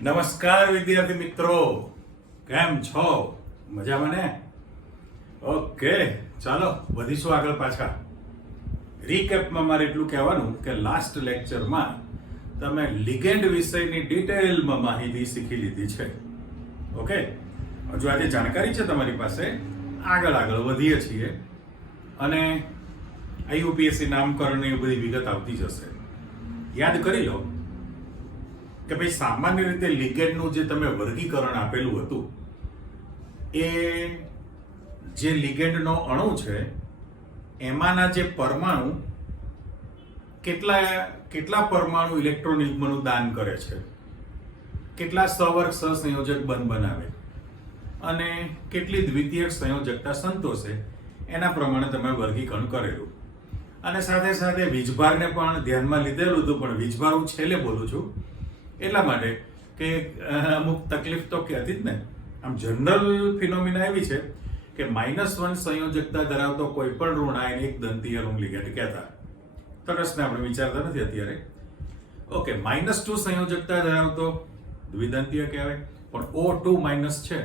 નમસ્કાર વિદ્યાર્થી મિત્રો, કેમ છો? મજામાં ને? ઓકે, ચાલો વધીશું આગળ પાછા. રીકેપમાં મારે એટલું કહેવાનું કે લાસ્ટ લેક્ચરમાં તમે લિગેન્ડ વિષયની ડિટેલમાં માહિતી શીખી લીધી છે. ઓકે, હજુ આજે જાણકારી છે તમારી પાસે, આગળ વધીએ છીએ અને આઈયુપીએસસી નામકરણની બધી વિગત આવતી જશે. યાદ કરી લો કે ભાઈ સામાન્ય રીતે લિગેન્ડનું જે તમે વર્ગીકરણ આપેલું હતું એ જે લિગેન્ડનો અણુ છે એમાંના જે પરમાણુ કેટલા પરમાણુ ઇલેક્ટ્રોન યુગ્મનું દાન કરે છે, કેટલા સહવર્ગ સહસંયોજક બંધ બનાવે અને કેટલી દ્વિતીયક સંયોજકતા સંતોષે એના પ્રમાણે તમે વર્ગીકરણ કરેલું. અને સાથે સાથે વીજભારને પણ ધ્યાનમાં લીધેલું હતું, પણ વીજભાર હું છેલ્લે બોલું છું એટલા માટે કે અમુક તકલીફ તો કહેતી જ ને. આમ જનરલ ફિનોમિના એવી છે કે -1 સંયોજકતા ધરાવતો કોઈ પણ ઋણ આયન એક દંતીય ઋણ લિગેન્ડ કહેતા. તટસ્થને આપણે વિચારતા નથી અત્યારે. ઓકે, -2 સંયોજકતા ધરાવતો દ્વિદંતીય કહેવાય, પણ O2- છે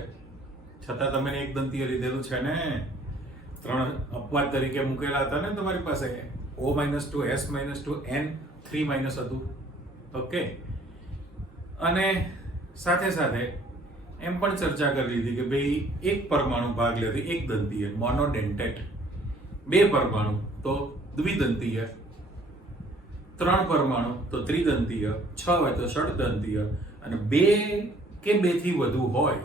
છતાં તમે એક દંતીય લીધેલું છે ને. 3 અપવાદ તરીકે મૂકેલા હતા ને તમારી પાસે, O-2, S-2, N3- હતું. ઓકે, અને સાથે સાથે એમ પણ ચર્ચા કરી લીધી કે ભાઈ એક પરમાણુ ભાગ લેતી એક દંતીય મોનોડેન્ટેટ, 2 પરમાણુ તો દ્વિદંતીય, 3 પરમાણુ તો ત્રિદંતીય, 6 હોય તો ષડદંતીય, અને 2 કે 2 થી વધુ હોય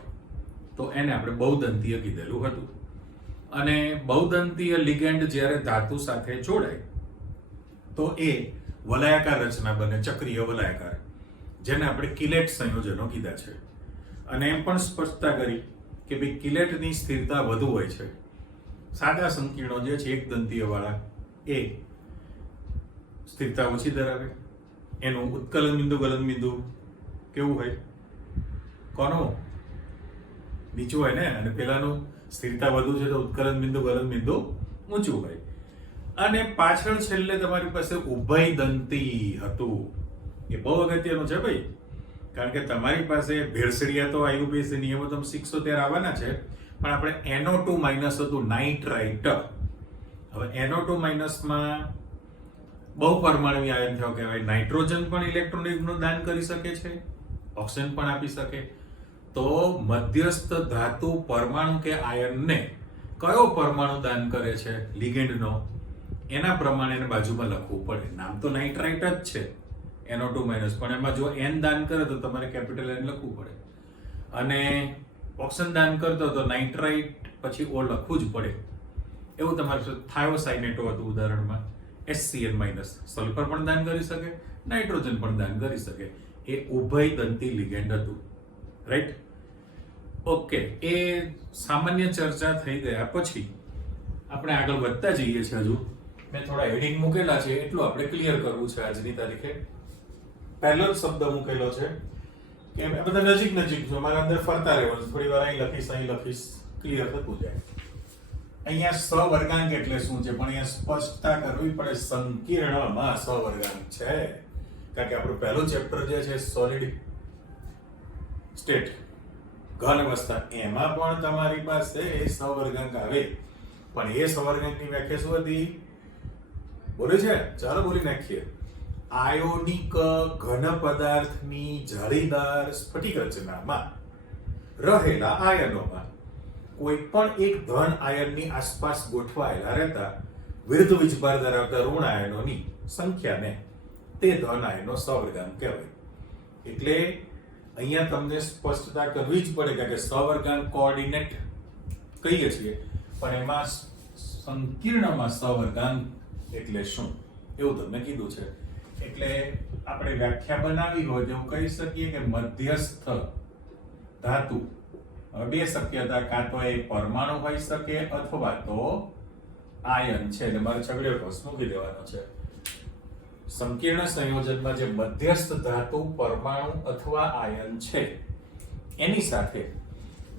તો એને આપણે બહુદંતીય કીધેલું હતું. અને બહુદંતીય લિગેન્ડ જ્યારે ધાતુ સાથે જોડાય તો એ વલયાકાર રચના બને, ચક્રીય વલયાકાર, જેને આપણે કિલેટ સંયોજનો કીધા છે. અને એમ પણ સ્પષ્ટતા કરી કે ભાઈ કિલેટની સ્થિરતા વધુ હોય છે. સાદા સંકીર્ણો જે છે એક દંતીય વાળા એ સ્થિરતા ઓછી ધરાવે. એનું ઉત્કલન બિંદુ ગલન બિંદુ કેવું હોય? કોનું? નીચું હોય ને. અને પેલાનું સ્થિરતા વધુ છે તો ઉત્કલન બિંદુ ગલન બિંદુ ઊંચું હોય. અને પાછળ છેલ્લે તમારી પાસે ઉભયદંતી હતું. એ બહુ અગત્યનું છે ભાઈ, કારણ કે તમારી પાસે ભેળસેળિયા તો આઈયુપીએસસી નિયમો તમે શીખશો ત્યારે આવવાના છે, પણ આપણે NO2- હતું, નાઇટ્રાઇટ. હવે NO2- માં બહુ પરમાણુ આયન થયો કહેવાય. નાઇટ્રોજન પણ ઇલેક્ટ્રોન યુગ્મનું દાન કરી શકે છે, ઓક્સિજન પણ આપી શકે. તો મધ્યસ્થ ધાતુ પરમાણુ કે આયનને કયો પરમાણુ દાન કરે છે લિગેન્ડનો, એના પ્રમાણે એને બાજુમાં લખવું પડે. નામ તો નાઇટ્રાઇટ જ છે, NO2-, પણ એમાં જો N દાન કરે તો તમારે કેપિટલ N લખવું પડે. અને ઓક્સિજન દાન કરતો તો નાઇટ્રાઇટ પછી O લખવું જ પડે. એવું તમારે થાયોસાઇનેટો હતું ઉદાહરણમાં, SCN-. સલ્ફર પણ દાન કરી શકે, નાઇટ્રોજન પણ દાન કરી શકે. એ ઉભયદંતી લિગેન્ડ હતું. રાઈટ? ઓકે, એ સામાન્ય ચર્ચા થઈ ગયા પછી આપણે આગળ વધતા જઈએ છીએ. હજુ મેં થોડા હેડિંગ મૂકેલા છે, એટલું આપણે ક્લિયર કરવું છે આજની તારીખે. પહેલો શબ્દ મૂકેલો છે કે બધા નજીક છે, મારા અંદર ફરતા રહેવાનું. થોડી વાર અહીં લખીશ, અહીં લખીશ, ક્લિયર થતું જાય. અહીંયા સવર્ગાંક એટલે શું છે પણ અહીંયા સ્પષ્ટતા કરવી પડે. સંકીર્ણમાં સવર્ગાંક છે, કારણ કે આપણું પહેલું ચેપ્ટર જે છે સોલિડ સ્ટેટ, ઘન અવસ્થા, એમાં પણ તમારી પાસે સવર્ગાંક આવે. પણ એ સવર્ગાંકની વ્યાખ્યા શું હતી? બોલે છે, ચાલો બોલી નાખીએ. આયોનિક ઘન પદાર્થની જાળીદાર સ્ફટિક રચનામાં રહેલા આયનોમાં કોઈ પણ એક ધન આયનની આસપાસ ગોઠવાયેલા રહેતા વિરુદ્ધ વીજભાર ધરાવતા ઋણ આયનોની સંખ્યાને તે ધન આયનનો સવર્ગાંક કહેવાય. એટલે અહીંયા તમને સ્પષ્ટતા કરવી જ પડે, કારણ કે સવર્ગાંક કોઓર્ડિનેટ કહીએ છીએ, પણ એમાં સંકીર્ણમાં સવર્ગાંક એટલે શું એવું તમને કીધું છે. એટલે આપણે વ્યાખ્યા બનાવી હોય તો કહી શકીએ કે મધ્યસ્થ ધાતુ, 2 શક્યતા, કાં તો એ પરમાણુ હોઈ શકે અથવા તો આયન છે. એટલે મારે છગડીયો ક્રોસ મૂકી દેવાનો છે. સંકીર્ણ સંયોજનમાં જે મધ્યસ્થ ધાતુ, પરમાણુ અથવા આયન છે એની સાથે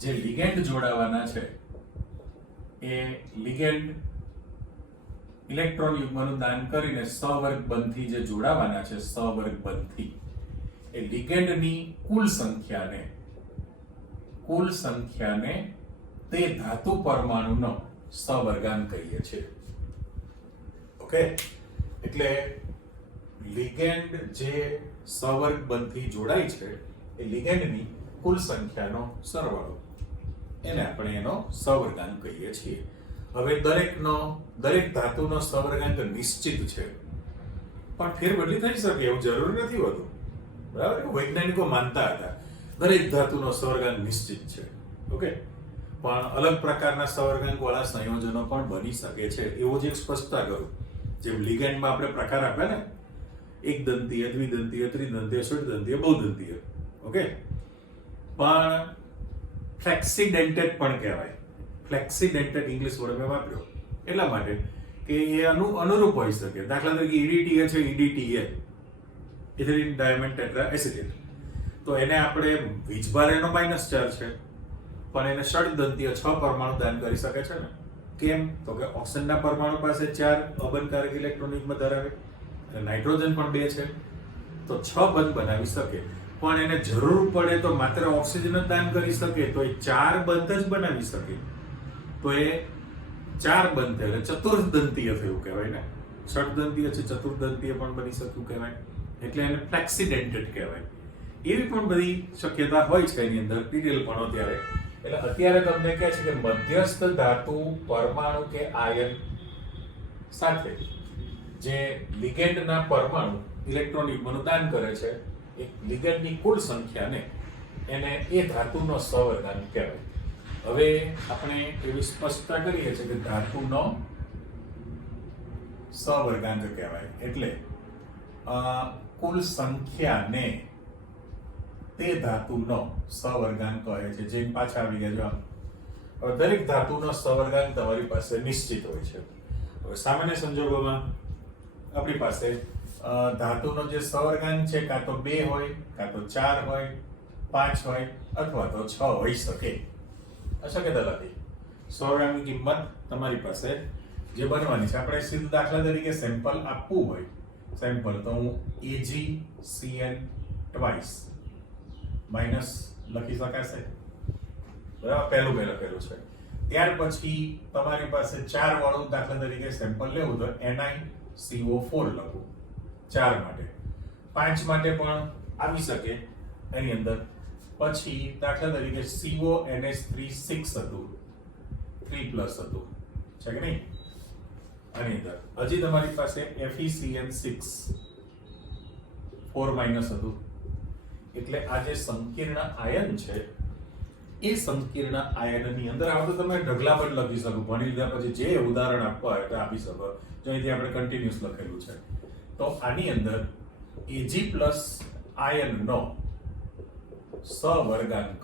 જે લિગેન્ડ જોડાવાના છે એ લિગેન્ડ ઇલેક્ટ્રોન યુગ્મનું દાન કરીને સવર્ગ બંધથી જે જોડાવાના છે, સવર્ગ બંધથી એ લિગેન્ડની કુલ સંખ્યાને તે ધાતુ પરમાણુનો સહવર્ગાંક કહીએ છીએ. ઓકે, એટલે લિગેન્ડ જે સહવર્ગ બંધથી જોડાય છે એ લિગેન્ડની કુલ સંખ્યાનો સરવાળો, એને આપણે એનો સહવર્ગાંક કહીએ છીએ. હવે દરેક ધાતુનો સહવર્ગાંક નિશ્ચિત છે, પણ ફેરબદલી થઈ શકે એવું જરૂરી નથી હોતું. બરાબર, વૈજ્ઞાનિકો માનતા હતા દરેક ધાતુનો સહવર્ગાંક નિશ્ચિત છે. ઓકે, પણ અલગ પ્રકારના સહવર્ગાંક વાળા સંયોજનો પણ બની શકે છે. એવું જ એક સ્પષ્ટતા કરું, જેમ લિગેન્ડમાં આપણે પ્રકાર આપ્યા ને, એકદંતીય, દ્વિદંતીય, ત્રિદંતીય, ષડદંતીય, બહુદંતીય. ઓકે, પણ ફ્લેક્સિડેન્ટેડ પણ કહેવાય. ફ્લેક્સિડેન્ટેડ ઇંગ્લિશ વર્ડ મેં વાપર્યો એટલા માટે કે એ અનુરૂપ હોઈ શકે. દાખલા તરીકે EDTA છે, EDTA, ethylene diamond tetra acetate, તો એને આપણે વીજભાર એનો -4 છે, પણ એને ષડદંતીય 6 પરમાણુ દાન કરી શકે છે ને. કેમ? તો કે ઓક્સિજનના પરમાણુ પાસે 4 અબંધકારક ઇલેક્ટ્રોન યુગ્મ ધરાવે અને નાઇટ્રોજન પણ 2 છે, તો 6 બંધ બનાવી શકે. પણ એને જરૂર પડે તો માત્ર ઓક્સિજન જ દાન કરી શકે, તો એ 4 બંધ જ બનાવી શકે. તો એ 4 બંધ થયું એટલે ચતુર્દંતીય થયું કહેવાય ને. ષડદંતીય છે, ચતુર્દંતીય પણ બની શકતું કહેવાય, એટલે એને ફ્લેક્સિડેન્ટેડ કહેવાય. એવી પણ બધી શક્યતા હોય છે એની અંદર, ડિટેલ પણ અત્યારે. એટલે અત્યારે તમને કહે છે કે મધ્યસ્થ ધાતુ પરમાણુ કે આયન સાથે જે લિગેન્ડના પરમાણુ ઇલેક્ટ્રોન યુગ્મનું દાન કરે છે, એ લિગેન્ડની કુલ સંખ્યાને એને એ ધાતુનો સહવર્ગાંક કહેવાય. હવે આપણે એવી સ્પષ્ટતા કરીએ છીએ કે ધાતુનો સહવર્ગાંક કહેવાય એટલે કુલ સંખ્યાને તે ધાતુનો સહવર્ગાંક કહે છે. જે પાછા આવી ગયા જો, હવે દરેક ધાતુનો સહવર્ગાંક તમારી પાસે નિશ્ચિત હોય છે. હવે સામાન્ય સંજોગોમાં આપણી પાસે ધાતુનો જે સહવર્ગાંક છે કાં તો 2 હોય, કાં તો 4 હોય, 5 હોય અથવા તો 6 હોઈ શકે. અશક્યતા નથી. સહવર્ગાંકની કિંમત તમારી પાસે જે બનવાની છે, આપણે સીધું દાખલા તરીકે સેમ્પલ આપવું હોય, સેમ્પલ તો હું AgCN ટ્વાઇસ માઇનસ લખી શકાશે. બરાબર, પહેલું મેં લખેલું છે. ત્યાર પછી તમારી પાસે 4 વાળું દાખલા તરીકે સેમ્પલ લેવું તો NiCO4 લખું 4 માટે. 5 માટે પણ આવી શકે એની અંદર. પછી દાખલા તરીકે CONH3 6 હતું, 3+ હતું, છે કે નહીં? આની અંદર હજી તમારી પાસે FeCN6 4- હતું. એટલે આ જે સંકીર્ણ આયન છે, એ સંકીર્ણ આયનની અંદર આ તો તમે ઢગલા પણ લખી શકો. ભણી લીધા પછી જે ઉદાહરણ આપવા હોય તો આપી શકો. જો અહીંથી આપણે કન્ટિન્યુઅસ લખેલું છે, તો આની અંદર Ag+ આયનનો સહવર્ગાંક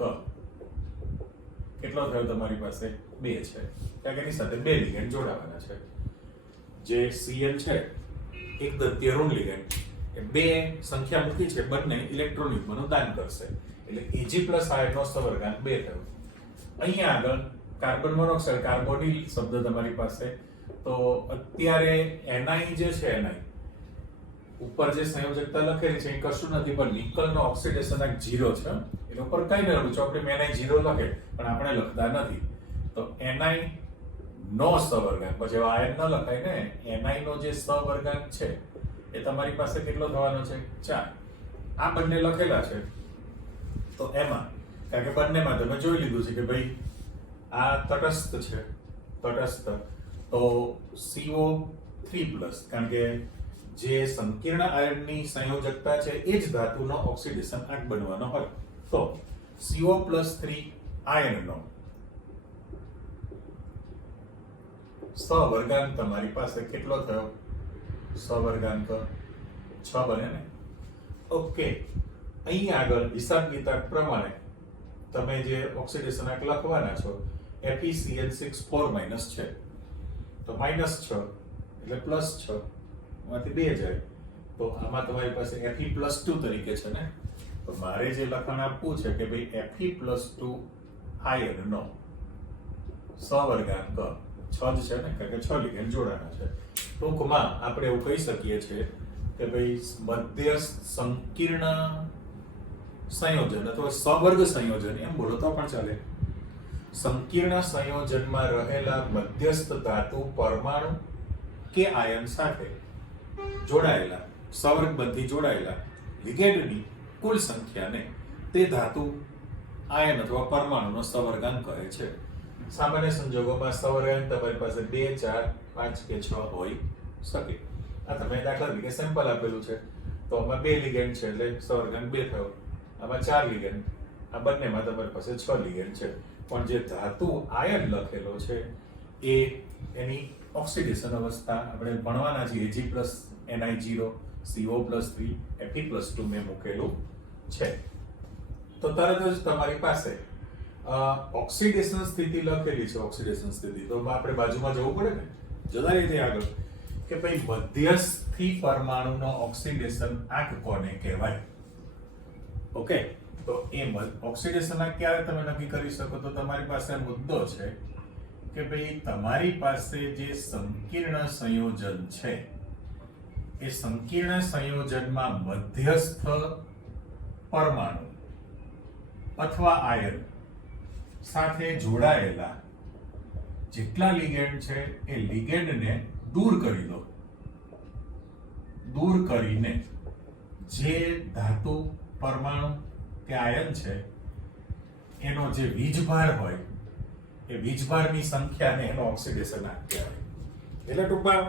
કેટલો થયો તમારી પાસે? 2 છે. કારણ કે એની સાથે 2 લિગેન્ડ જોડાવાના છે. જે Cn છે, એકદંતીય ઋણ લિગેન્ડ, એ 2 સંખ્યા મૂકી છે, બંને ઇલેક્ટ્રોન યુગ્મનું દાન કરશે. એટલે Ag+ આયનનો સહવર્ગાંક 2 થયો. અહીંયા આગળ કાર્બન મોનોક્સાઇડ, કાર્બોનિલ શબ્દ તમારી પાસે, તો અત્યારે Ni જે છે, Ni ઉપર જે સંયોજકતા લખેલી છે એ કશું નથી, પણ નિકલનો ઓક્સિડેશન આંક 0 છે. એટલે ઉપર કઈ ન લખું છું, આપણે Ni 0 લખે, પણ આપણે લખતા નથી. તો Ni નો સહવર્ગાંક, પછી આયન ન લખાય ને, Ni નો જે સહવર્ગાંક છે એ તમારી પાસે કેટલો થવાનો છે? 4. આ બંને લખેલા છે, તો એમાં કારણ કે બંનેમાં તમે જોઈ લીધું છે કે ભાઈ આ તટસ્થ છે, તટસ્થ, તો CO3+, કારણ કે જે સંકીર્ણ આયનની સંયોજકતા છે એ જ ધાતુનો ઓક્સિડેશન આંક બનવાનો હોય. તો CO+3 આયનનો સહવર્ગાંક તમારી પાસે કેટલો થયો? સહવર્ગાંક 6 બને ને. ઓકે, અહીં આગળ હિસાબ કિતાબ પ્રમાણે તમે જે ઓક્સિડેશન આંક લખવાના છો, FeCN6 4- છે, તો -6 એટલે +6 માંથી 2 જાય, તો આમાં તમારી પાસે Fe+2 તરીકે છે ને. તો મારે જે લખાણ આપવું છે કે ભાઈ Fe+2 આયનનો સહવર્ગાંક 6 જ છે ને, કારણ કે 6 લિગેન્ડ જોડાના છે. ટૂંકમાં આપણે એવું કહી શકીએ છીએ કે ભાઈ મધ્યસ્થ સંકીર્ણ સંયોજન અથવા સવર્ગ સંયોજન એમ બોલો તો પણ ચાલે. સંકીર્ણ સંયોજનમાં રહેલા મધ્યસ્થ ધાતુ પરમાણુ કે આયન સાથે જોડાયેલા સવર્ગ બંધથી જોડાયેલા લિગેન્ડની કુલ સંખ્યાને તે ધાતુ આયન અથવા પરમાણુનો સવર્ગાંક કહે છે. સામાન્ય સંજોગોમાં સવર્ગાંક તમારી પાસે 2, 4, 5 કે 6 હોઈ શકે. આ તમે દાખલા તરીકે સેમ્પલ આપેલું છે તો આમાં 2 લિગેન્ડ છે એટલે સવર્ગાંક 2 થયો. આમાં 4 લિગેન્ડ, આ બંનેમાં તમારી પાસે 6 લિગેન્ડ છે. પણ જે ધાતુ આયન લખેલો છે એ એની ઓક્સિડેશન અવસ્થા આપણે ભણવાના છીએ Ag+Ni0 CO+3 Fe+2 મેં મૂકેલું છે. તો તરત જ તમારી પાસે ઓક્સિડેશન સ્થિતિ લખેલી છે. ઓક્સિડેશન સ્થિતિ તો આપણે બાજુમાં જવું પડે ને, જતા રહીએ આગળ કે ભાઈ મધ્યસ્થી પરમાણુનો ઓક્સિડેશન આંક કોને કહેવાય. ઓકે, તો એ ઓક્સિડેશન આંક ક્યારે તમે નક્કી કરી શકો? તો તમારી પાસે મુદ્દો છે કે ભાઈ તમારી પાસે જે સંકીર્ણ સંયોજન છે એ સંકીર્ણ સંયોજનમાં મધ્યસ્થ પરમાણુ અથવા આયન સાથે જોડાયેલા જેટલા લિગેન્ડ છે એ લિગેન્ડને દૂર કરી દો. દૂર કરીને જે ધાતુ પરમાણુ કે આયન છે એનો જે વીજભાર હોય એ વીજભારની સંખ્યાને એનો ઓક્સિડેશન આંક કહેવાય. એટલે ટૂંકમાં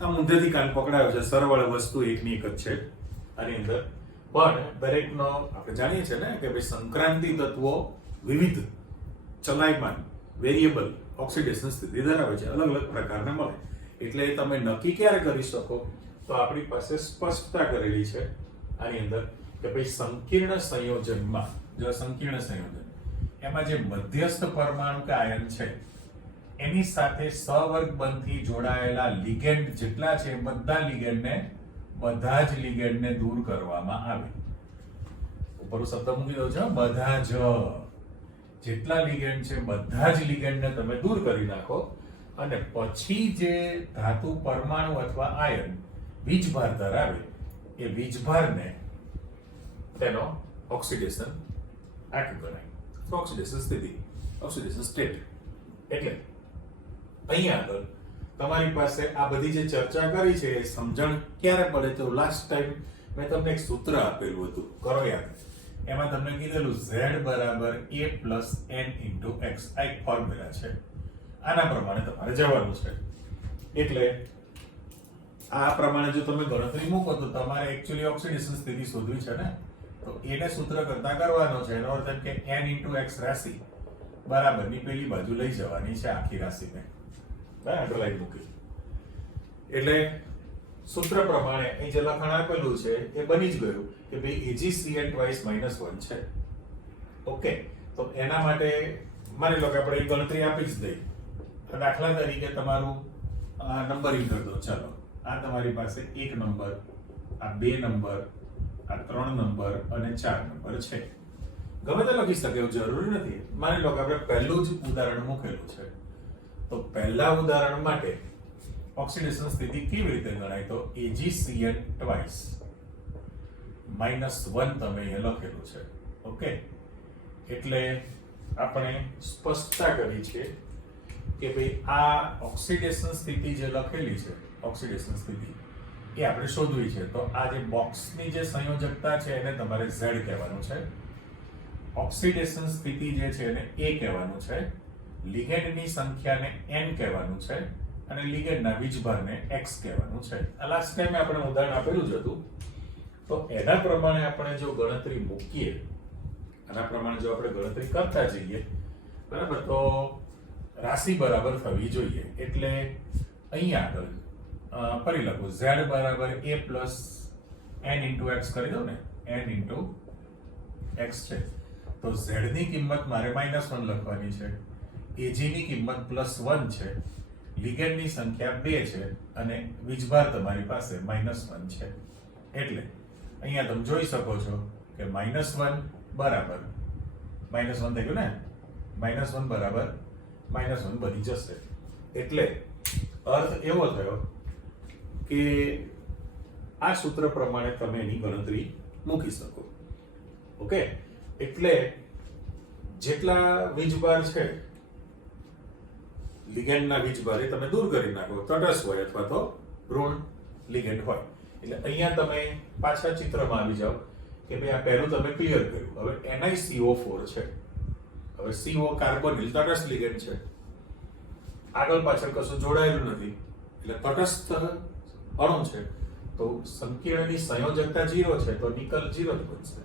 આ મુદ્દેથી કાન પકડાયો છે. સરળ વસ્તુ એકની એક જ છે આની અંદર, પણ દરેકનો આપણે જાણીએ છીએ ને કે ભાઈ સંક્રાંતિ તત્વો વિવિધ ચલાયમાન વેરિયેબલ ઓક્સિડેશન સ્થિતિ ધરાવે છે, અલગ અલગ પ્રકારના મળે. એટલે તમે નક્કી ક્યારે કરી શકો? તો આપણી પાસે સ્પષ્ટતા કરેલી છે આની અંદર કે ભાઈ સંકીર્ણ સંયોજનમાં, જો સંકીર્ણ સંયોજન એમાં જે મધ્યસ્થ પરમાણુ કે આયન છે એની સાથે સવર્ગ બંધથી જોડાયેલા લિગેન્ડ જેટલા છે બધા જ લિગેન્ડને દૂર કરવામાં આવે. ઉપર શબ્દ મૂકી દો છો, બધા જ જેટલા લિગેન્ડ છે બધા જ લિગેન્ડને તમે દૂર કરી નાખો અને પછી જે ધાતુ પરમાણુ અથવા આયન વીજભાર ધરાવે એ વીજભારને તેનો ઓક્સિડેશન આંક ગણાય. ઓક્સિડેશન સ્થિતિ, ઓક્સિડેશન સ્ટેટ. એટલે અહીંયા આગળ તમારી પાસે આ બધી જે ચર્ચા કરી છે એ સમજણ ક્યારે પડે? તો લાસ્ટ ટાઈમ મેં તમને એક સૂત્ર આપેલું હતું, કરો યાદ. એમાં તમને કીધેલું Z = A+N × X. આ એક ફોર્મ્યુલા છે. આના પ્રમાણે તમારે જવાનું છે. એટલે આ પ્રમાણે જો તમે ગણતરી મૂકો તો તમારે એકચ્યુઅલી ઓક્સિડેશન સ્થિતિ શોધવી છે ને, તો એને સૂત્ર કરતા કરવાનો છે. એનો અર્થ એમ કે N × X રાશિ બરાબરની પેલી બાજુ લઈ જવાની છે આખી રાશિને. અંડરલાઈન મૂકી એટલે સૂત્ર પ્રમાણે અહીં જે લખાણ આપેલું છે એ બની જ ગયું કે ભાઈ AgCN twice -1 છે. ઓકે, તો એના માટે માની લો કે આપણે એક ગણતરી આપી જ દઈએ. દાખલા તરીકે તમારું નંબરિંગ કરી દો. ચાલો, આ તમારી પાસે 1 નંબર, આ 2 નંબર, આ 3 નંબર અને 4 નંબર છે. ગમે તે લખી શકે એવું જરૂરી નથી. માની લો કે આપણે પહેલું જ ઉદાહરણ મૂકેલું છે. તો પહેલા ઉદાહરણ માટે ઓક્સિડેશન સ્થિતિ કેવી રીતે ગણાય? તો AgCN twice -1 તમે અહીંયા લખેલું છે. ઓકે, એટલે આપણે સ્પષ્ટતા કરી છે કે ભાઈ આ ઓક્સિડેશન સ્થિતિ જે લખેલી છે, ઓક્સિડેશન સ્થિતિ એ આપણે શોધવી છે. તો આ જે બોક્સની જે સંયોજકતા છે એને તમારે Z કહેવાનું છે. ઓક્સિડેશન સ્થિતિ જે છે એને A કહેવાનું છે. લિગેન્ડની સંખ્યાને N કહેવાનું છે અને લિગેન્ડના વીજભારને X કહેવાનું છે. આ લાસ્ટ ટાઈમ આપણે ઉદાહરણ આપેલું જ હતું. તો એના પ્રમાણે આપણે જો ગણતરી મૂકીએ, આના પ્રમાણે જો આપણે ગણતરી કરતા જઈએ બરાબર, તો રાશિ બરાબર થવી જોઈએ. એટલે અહીંયા આગળ ફરી લખું, Z = A+N × X કરી દો ને, N × X છે. તો Z ની કિંમત મારે -1 લખવાની છે, Ag ની કિંમત +1 છે, લિગેન્ડની સંખ્યા 2 છે અને વીજભાર તમારી પાસે -1 છે. એટલે અહીંયા તમે જોઈ શકો છો કે -1 બરાબર -1 થઈ ગયું ને, -1 બરાબર -1 બની જશે. એટલે અર્થ એવો થયો કે આ સૂત્ર પ્રમાણે તમે એની ગણતરી મૂકી શકો. ઓકે, એટલે જેટલા વીજભાર છે લિગેન્ડના વીજભાર એ તમે દૂર કરી નાખો, તટસ્થ હોય અથવા તો ઋણ લિગેન્ડ હોય. એટલે અહીંયા તમે પાછા ચિત્રમાં આવી જાઓ કે ભાઈ આ પહેલું તમે ક્લિયર કર્યું. હવે NiCO4 છે. હવે CO કાર્બોનિલ તટસ્થ લિગેન્ડ છે, આગળ પાછળ કશું જોડાયેલું નથી, એટલે તટસ્થ અણુ છે, તો સંકીર્ણની સંયોજકતા 0 છે, તો નિકલ 0 જ બનશે.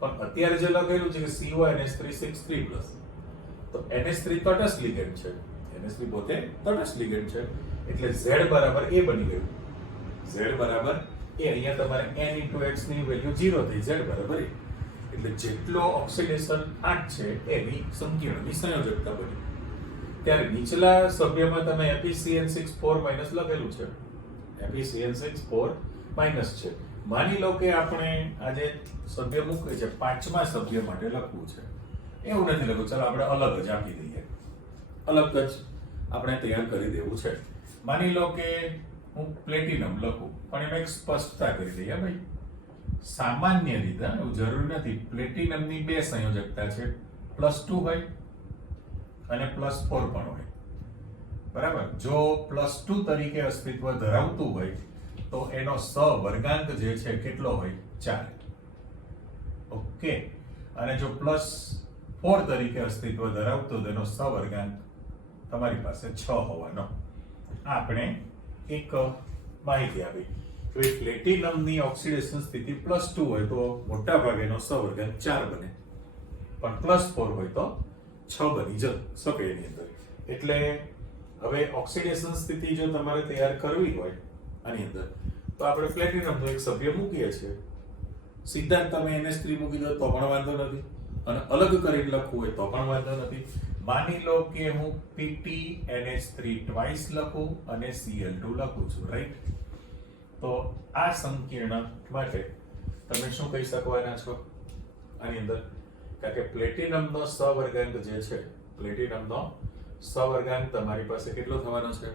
પણ અત્યારે જે લખેલું છે કે CONS363+, તો NH3 તટસ્થ લિગેન્ડ છે, NH3 પોતે તટસ્થ લિગેન્ડ છે, એટલે Z બરાબર A બની ગયું. Z બરાબર A, અહીંયા તમારે N × X ની વેલ્યુ 0 થઈ, Z બરાબર A. એટલે જેટલો ઓક્સિડેશન 8 છે એની સંકીર્ણની સંયોજકતા બની. ત્યારે નીચલા સભ્યમાં તમે FeCN6 4- લખેલું છે, FeCN6 4- છે. માની લો કે આપણે આજે સભ્ય મૂકીએ છે, પાંચમા સભ્ય માટે લખવું છે, એવું નથી લખવું, ચાલો આપણે અલગ જ આપી દઈએ, અલગ જ આપણે તૈયાર કરી દેવું છે. માની લો કે હું પ્લેટિનમ લખું, પણ એમાં એક સ્પષ્ટતા કરી દઈએ ભાઈ, સામાન્ય રીતે એવું જરૂરી નથી, પ્લેટિનમની બે સંયોજકતા છે, +2 હોય અને +4 પણ હોય, બરાબર. જો +2 તરીકે અસ્તિત્વ ધરાવતું હોય તો એનો સહવર્ગાંક જે છે કેટલો હોય? 4. ઓકે, અને જો +4 તરીકે અસ્તિત્વ ધરાવતો તેનો સહવર્ગાંક તમારી પાસે 6 હોવાનો. આપણે એક માહિતી આપી કે પ્લેટિનમની ઓક્સિડેશન સ્થિતિ +2 હોય તો મોટા ભાગેનો સહવર્ગાંક 4 બને, પણ +4 હોય તો 6 બની શકે એની અંદર. એટલે હવે ઓક્સિડેશન સ્થિતિ જો તમારે તૈયાર કરવી હોય આની અંદર, તો આપણે પ્લેટિનમનો એક સભ્ય મૂકીએ છીએ, સીધા તમે NH3 મૂકી દો તો પણ વાંધો નથી, અને અલગ કરીને લખવું હોય તો પણ વાંધો નથી. માની લો કે હું PtNH3 ટ્વાઇસ લખું અને Cl2 લખું છું, રાઈટ? તો આ સંકીર્ણ માટે તમે શું કહી શકવાના છો આની અંદર? કારણ કે પ્લેટિનમનો સહવર્ગાંક જે છે, પ્લેટિનમનો સહવર્ગાંક તમારી પાસે કેટલો થવાનો છે?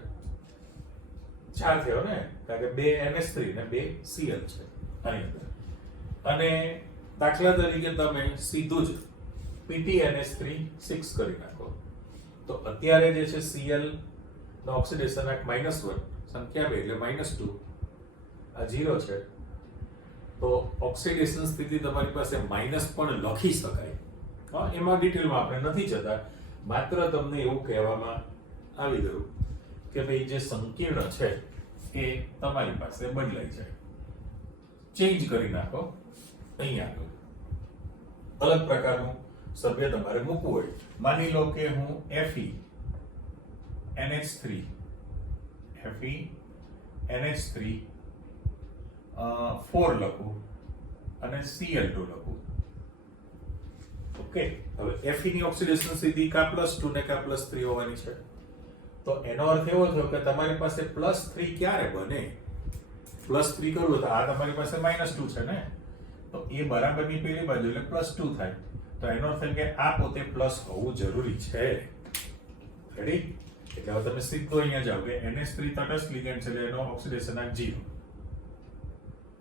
4 થયો ને, કારણ કે 2 NH3 ને 2 Cl છે આની અંદર. અને દાખલા તરીકે તમે સીધું જ PtNH3 6 કરી નાખો, તો અત્યારે જે છે Cl નો ઓક્સિડેશન આંક -1, સંખ્યા 2 એટલે -2, આ 0 છે, તો ઓક્સિડેશન સ્થિતિ તમારી પાસે માઇનસ પણ લખી શકાય. હા, એમાં ડિટેલમાં આપણે નથી જતા, માત્ર તમને એવું કહેવામાં આવી ગયું કે ભાઈ જે સંકીર્ણ છે એ તમારી પાસે બદલાઈ જાય, ચેન્જ કરી નાખો. અહીંયા અલગ પ્રકારનું સભ્ય તમારે મૂકવું હોય, માની લો કે હું FeNH3 4 લખું અને Cl2 લખું. ઓકે, હવે Fe ની ઓક્સિડેશન સ્થિતિ કા +2 ને કા +3 હોવાની છે, તો એનો અર્થ એવો થયો કે તમારી પાસે +3 ક્યારે બને? +3 કરવું તો આ તમારી પાસે -2 છે ને, તો એ બરાબરની પેલી બાજુ એટલે +2 થાય, તો એનો અર્થ કે આ પોતે પ્લસ હોવું જરૂરી છે. રેડી? એટલે હવે તમે સીધો અહીંયા જાઓ કે NH3 તટસ્થ લિગેન્ડ છે એટલે એનો ઓક્સિડેશન આંક 0,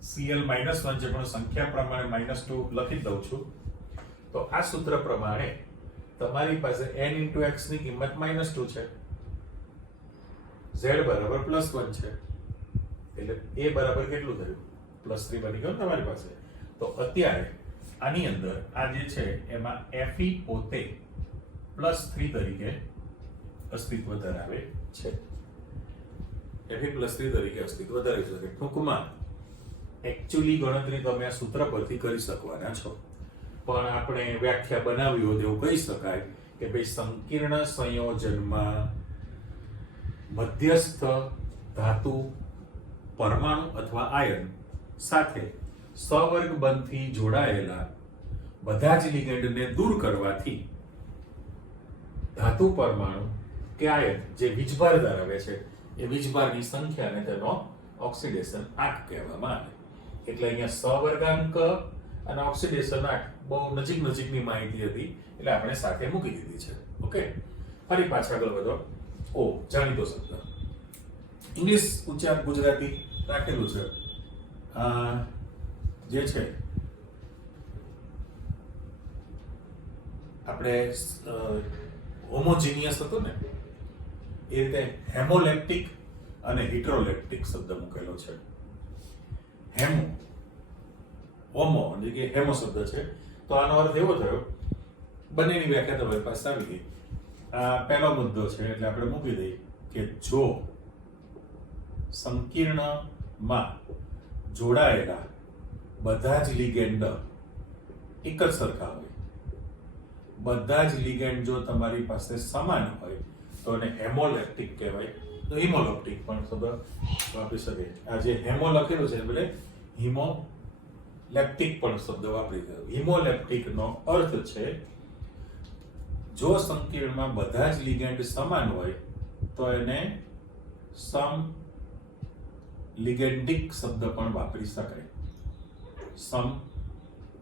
Cl -1 છે પણ સંખ્યા પ્રમાણે -2 લખી દઉં છું. તો આ સૂત્ર પ્રમાણે તમારી પાસે N × X ની કિંમત -2 છે, Z બરાબર +1 છે, એટલે A બરાબર કેટલું થયું? +3 બની ગયું તમારી પાસે. તો અત્યારે આની અંદર આ જે છે એમાં Fe પોતે +3 તરીકે અસ્તિત્વ ધરાવે છે. Fe +3 તરીકે અસ્તિત્વ ધરાવે છે. ટૂંકમાં એક્ચ્યુઅલી ગણતરી તમે આ સૂત્ર પરથી કરી શકવાના છો, પણ આપણે વ્યાખ્યા બનાવી હોય એવું કહી શકાય કે ભાઈ સંકીર્ણ સંયોજનમાં મધ્યસ્થ ધાતુ પરમાણુ અથવા આયન સાથે સહવર્ગ બંધથી જોડાયેલા બધા જ લિગેન્ડને દૂર કરવાથી ધાતુ પરમાણુ કે આયન જે વીજભાર ધરાવે છે એ વીજભારની સંખ્યાને તેનો ઓક્સિડેશન આંક કહેવામાં આવે. એટલે અહીંયા સહવર્ગાંક અને ઓક્સિડેશન આંક બહુ નજીકની માહિતી હતી એટલે આપણે સાથે મૂકી દીધી છે. ઓકે, ફરી પાછા આગળ વધો. ઓ જાણીતો શબ્દ ઇંગ્લિશ ઉચ્ચાર ગુજરાતી રાખેલું છે, જે છે આપણે હોમોજીનિયસ હતું ને એ રીતે હેમોલેપ્ટિક અને હિટ્રોલેપ્ટિક શબ્દ મૂકેલો છે. હેમો હોમો એટલે કે હેમો શબ્દ છે, તો આનો અર્થ એવો થયો, બંનેની વ્યાખ્યા તમારી પાસે આવી ગઈ. આ પહેલો મુદ્દો છે એટલે આપણે મૂકી દઈએ કે જો સંકીર્ણમાં જોડાયેલા બધા જ લિગેન્ડ એક જ સરખા હોય, બધા જ લિગેન્ડ જો તમારી પાસે સમાન હોય તો એને હેમોલેપ્ટિક કહેવાય. તો હિમોલેપ્ટિક પણ શબ્દ વાપરી શકે. આ જે હેમો લખેલું છે એટલે હિમોલેપ્ટિક પણ શબ્દ વાપરી શકે. હિમોલેપ્ટિકનો અર્થ છે જો સંકીર્ણમાં બધા જ લિગેન્ડ સમાન હોય તો એને સમ લિગેન્ડિક શબ્દ પણ વાપરી શકાય. સમ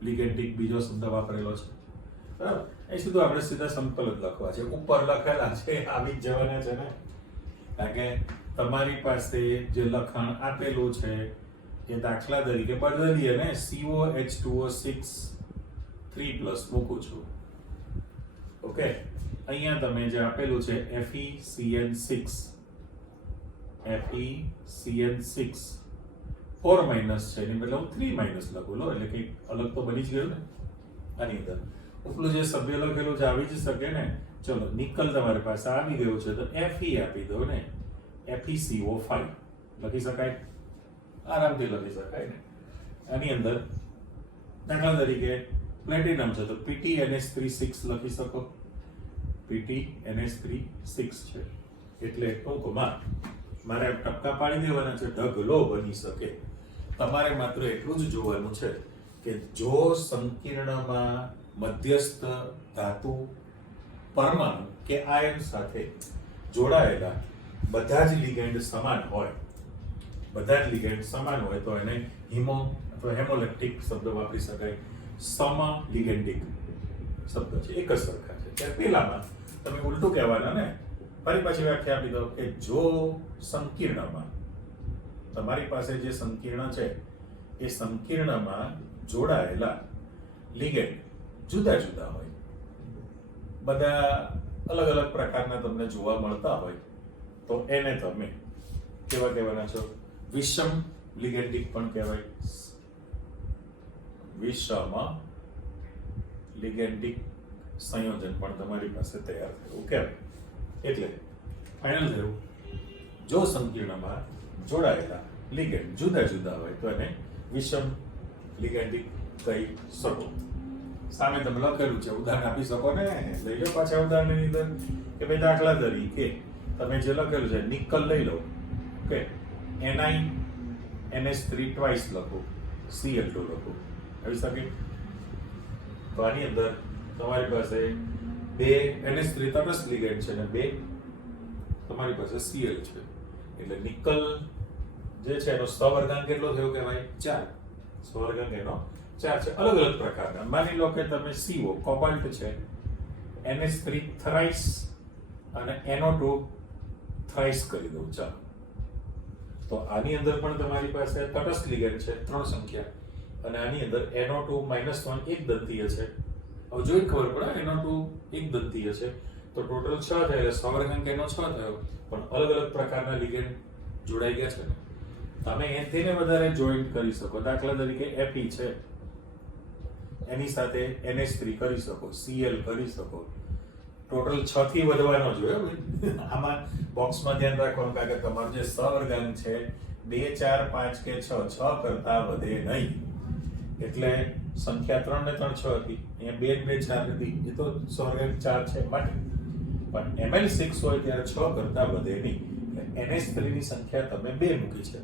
લિગેન્ડિક બીજો શબ્દ વાપરેલો છે, બરાબર. એ સીધું આપણે સીધા સમતલ જ લખવા છે, ઉપર લખેલા છે આવી જ જવાના છે ને, કારણ કે તમારી પાસે જે લખાણ આપેલું છે એ દાખલા તરીકે બદલીએ ને COH2O6 3+ મૂકું છું. ઓકે, અહીંયા તમે જે આપેલું છે FeCN6 4 માઇનસ છે એની બદલે હું 3 માઇનસ લખું લો, એટલે કંઈક અલગ તો બની જ ગયું ને. આની અંદર ઉપલું જે સભ્ય લખેલું છે આવી જ શકે ને. ચલો, નિકલ તમારી પાસે આવી ગયું છે તો Fe આપી દો ને, FeCO5 લખી શકાય, આરામથી લખી શકાય ને. આની અંદર દાખલા તરીકે પ્લેટિનમ છે તો PtNH3 6 લખી શકો, PtNH3 6 છે. એટલે ટૂંકમાં મારે ટપકા પાડી દેવાના છે, ઢગલો બની શકે. તમારે માત્ર એટલું જ જોવાનું છે કે જો સંકીર્ણમાં મધ્યસ્થ ધાતુ પરમાણુ કે આયન સાથે જોડાયેલા બધા જ લિગેન્ડ સમાન હોય, બધા જ લિગેન્ડ સમાન હોય તો એને હિમો અથવા હેમોલેપ્ટિક શબ્દ વાપરી શકાય. સમ લિગેન્ડિક શબ્દ છે, એક જ સરખા છે. ત્યારે પેલામાં તમે ઉલટું કહેવાના ને. ફરી પાછી વ્યાખ્યા આપી દો કે જો સંકીર્ણમાં તમારી પાસે જે સંકીર્ણ છે એ સંકીર્ણમાં જોડાયેલા લિગેન્ડ જુદા જુદા હોય, બધા અલગ અલગ પ્રકારના તમને જોવા મળતા હોય તો એને તમે કેવા કહેવાના છો? વિષમ લિગેન્ડિક પણ કહેવાય. વિષમ લિગેન્ડિક સંયોજન પણ તમારી પાસે તૈયાર થયું કહેવાય. એટલે ફાઇનલ થયું, જો સંકીર્ણમાં જોડાયેલા લિગેન્ડ જુદા જુદા હોય તો એને વિષમ લિગેન્ડિક કહી શકો. સામે તમે લખેલું છે, ઉદાહરણ આપી શકો ને. લઈ લો પાછા ઉદાહરણની અંદર કે ભાઈ દાખલા તરીકે તમે જે લખેલું છે નિકલ લઈ લો, ઓકે, NiNH3 ટ્વાઇસ લખો, Cl2 લખો, આવી શકે. તો આની અંદર તમારી પાસે બે NH3 તટસ્થ લિગેન્ડ છે ને બે તમારી પાસે Cl છે, એટલે નિકલ જે છે એનો સ્વર્ગાંક કેટલો થયો કહેવાય? 4. સ્વર્ગાંક એનો 4 છે. અલગ અલગ પ્રકારના. માની લો કે તમે CO કોબાલ્ટ છે, NH3 થ્રાઇસ અને NO2 થ્રાઇસ કરી દો. ચાલો, તો આની અંદર પણ તમારી પાસે તટસ્થ લિગેન્ડ છે 3 સંખ્યા, અને આની અંદર NO2 -1 એક દંતીય છે. હવે જોઈને ખબર પડે NO2 એક દંતીય છે તો ટોટલ 6 થાય, એટલે સ્વર્ગાંક એનો 6 થયો. પણ અલગ અલગ પ્રકારના લિગેન્ડ જોડાઈ ગયા છે ને. તમે એથી વધારે જોઈન્ટ કરી શકો. દાખલા તરીકે Fe છે, એની સાથે NH3 કરી શકો, Cl કરી શકો. ટોટલ 6 થી વધવાનો જોઈએ આમાં. બોક્સમાં ધ્યાન રાખવાનું કારણ કે તમારું જે સ્વર્ગાંક છે 2 4 5 કે 6 કરતા વધે નહીં. એટલે સંખ્યા 3 ને 3 6 હતી, અહીંયા 2 2 4 હતી, એ તો સ્વર્ગાંક 4 છે માટે. પણ Ml6 હોય ત્યારે 6 કરતા વધે નહીં. NH3 ની સંખ્યા તમે 2 મૂકી છે,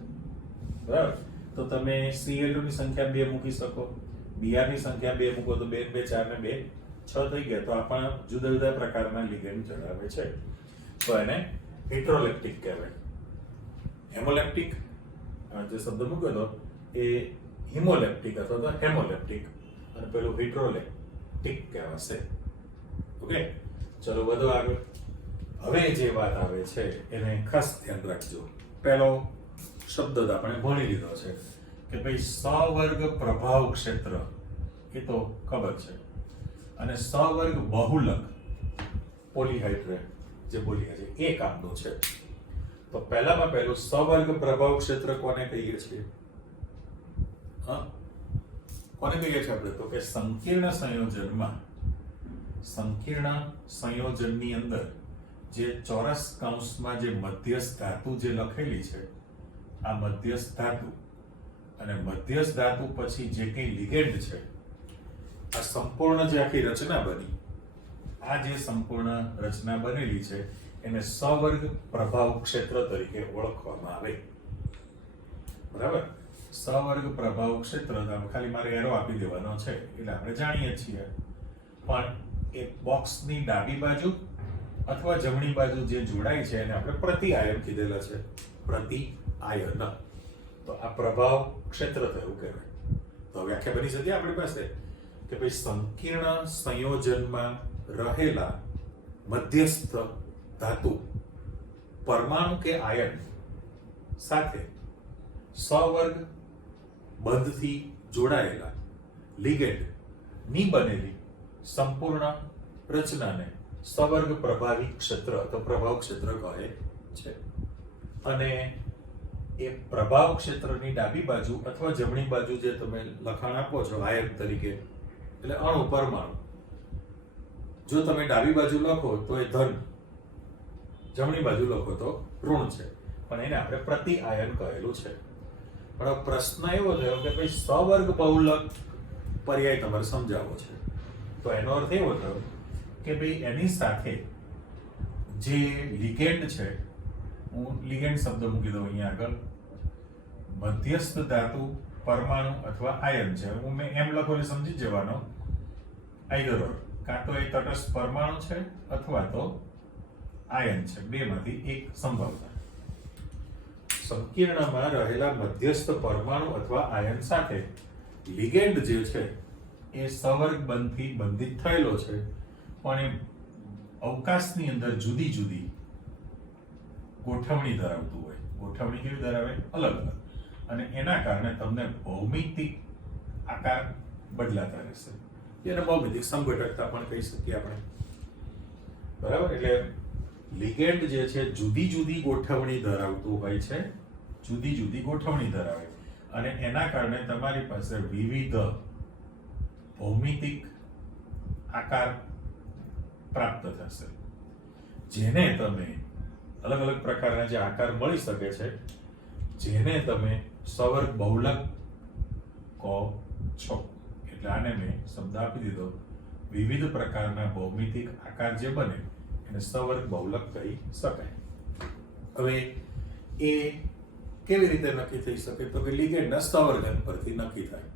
બરાબર. તો તમે Cl2 ની સંખ્યા 2 મૂકી શકો, Br ની સંખ્યા 2 મૂકો તો 2 2 4 ને 2 6 થઈ ગયા. તો આપણા જુદા જુદા પ્રકારના લિગેન્ડ જણાવે છે. તો એને હિટ્રોલેપ્ટિક કહેવાય. હેમોલેપ્ટિક જે શબ્દ મૂક્યો હતો એ હિમોલેપ્ટિક અથવા તો હેમોલેપ્ટિક, અને પેલું હિટ્રોલેપ્ટિક કહેવાશે. ઓકે, ચલો વધુ આગળ. હવે જે વાત આવે છે એને ખાસ ધ્યાન રાખજો. પહેલો શબ્દ આપણે ભણી લીધો છે કે ભાઈ સવર્ગ પ્રભાવ ક્ષેત્ર, એ તો ખબર છે. અને સવર્ગ બહુલક પોલીહાઇડ્રેટ જે બોલ્યા છે એ કામનું છે. તો પહેલામાં પહેલું સવર્ગ પ્રભાવ ક્ષેત્ર કોને કહીએ છીએ? હા, કોને કહીએ છીએ આપણે? તો કે સંકીર્ણ સંયોજનની અંદર જે ચોરસ કૌંસમાં જે મધ્યસ્થ ધાતુ જે લખેલી છે, આ મધ્યસ્થ ધાતુ અને મધ્યસ્થ ધાતુ પછી જે કંઈ લિગેન્ડ છે, આ સંપૂર્ણ જે આખી રચના બની, આ જે સંપૂર્ણ રચના બનેલી છે એને સવર્ગ પ્રભાવ ક્ષેત્ર તરીકે ઓળખવામાં આવે. બરાબર? સવર્ગ પ્રભાવ ક્ષેત્ર ખાલી મારે એરો આપી દેવાનો છે એટલે આપણે જાણીએ છીએ. પણ એ બોક્સની ડાબી બાજુ અથવા જમણી બાજુ જે જોડાય છે એને આપણે પ્રતિ આયન કીધેલા છે. પ્રતિ આયન. તો આ પ્રભાવ ક્ષેત્ર થયું કહેવાય. તો વ્યાખ્યા બની શકે આપણી પાસે કે ભાઈ સંકીર્ણ સંયોજનમાં રહેલા મધ્યસ્થ ધાતુ પરમાણુ કે આયન સાથે સવર્ગ બંધથી જોડાયેલા લિગેન્ડ ની બનેલી સંપૂર્ણ રચનાને સવર્ગ પ્રભાવી ક્ષેત્ર અથવા પ્રભાવ ક્ષેત્ર કહે છે. અને એ પ્રભાવ ક્ષેત્રની ડાબી બાજુ અથવા જમણી બાજુ જે તમે લખાણ આપો છો આયન તરીકે એટલે અણુ પરમાણુ, જો તમે ડાબી બાજુ લખો તો એ ધન, જમણી બાજુ લખો તો ઋણ છે, પણ એને આપણે પ્રતિ આયન કહેલું છે. પણ પ્રશ્ન એવો થયો કે ભાઈ સવર્ગ બહુલક પર્યાય તમારે સમજાવવો છે. તો એનો અર્થ એવો થયો કે ભાઈ એની સાથે જે લિગેન્ડ છે, હું લિગેન્ડ શબ્દ મૂકી દઉં અહીંયા આગળ, મધ્યસ્થ ધાતુ પરમાણુ અથવા આયન છે. હું મેં એમ લખો એટલે સમજી જવાનો, આઈધર ઓર, કાં તો એ તટસ્થ પરમાણુ છે અથવા તો આયન છે, બેમાંથી એક સંભવતા. સંકીર્ણમાં રહેલા મધ્યસ્થ પરમાણુ અથવા આયન સાથે લિગેન્ડ જે છે એ સવર્ગ બંધથી બંધિત થયેલો છે, પણ એ અવકાશની અંદર જુદી જુદી ગોઠવણી ધરાવતું હોય. ગોઠવણી કેવી ધરાવે? અલગ અલગ. અને એના કારણે તમને ભૌમિતિક આકાર બદલાતા રહેશે. એને ભૌમિતિક સંઘટકતા પણ કહી શકીએ આપણે. બરાબર? એટલે લિગેન્ડ જે છે જુદી જુદી ગોઠવણી ધરાવતું હોય છે, જુદી જુદી ગોઠવણી ધરાવે, અને એના કારણે તમારી પાસે વિવિધ ભૌમિતિક આકાર પ્રાપ્ત થશે, જેને તમે અલગ અલગ પ્રકારના જે આકાર મળી શકે છે, જેને તમે સવર્ગ બહુલક કહો છો. એટલે આને મેં શબ્દ આપી દીધો, વિવિધ પ્રકારના ભૌમિતિક આકાર જે બને એને સવર્ગ બહુલક કહી શકાય. હવે એ કેવી રીતે નક્કી થઈ શકે? તો કે લિગેન્ડના સવર્ગાંક પરથી નક્કી થાય.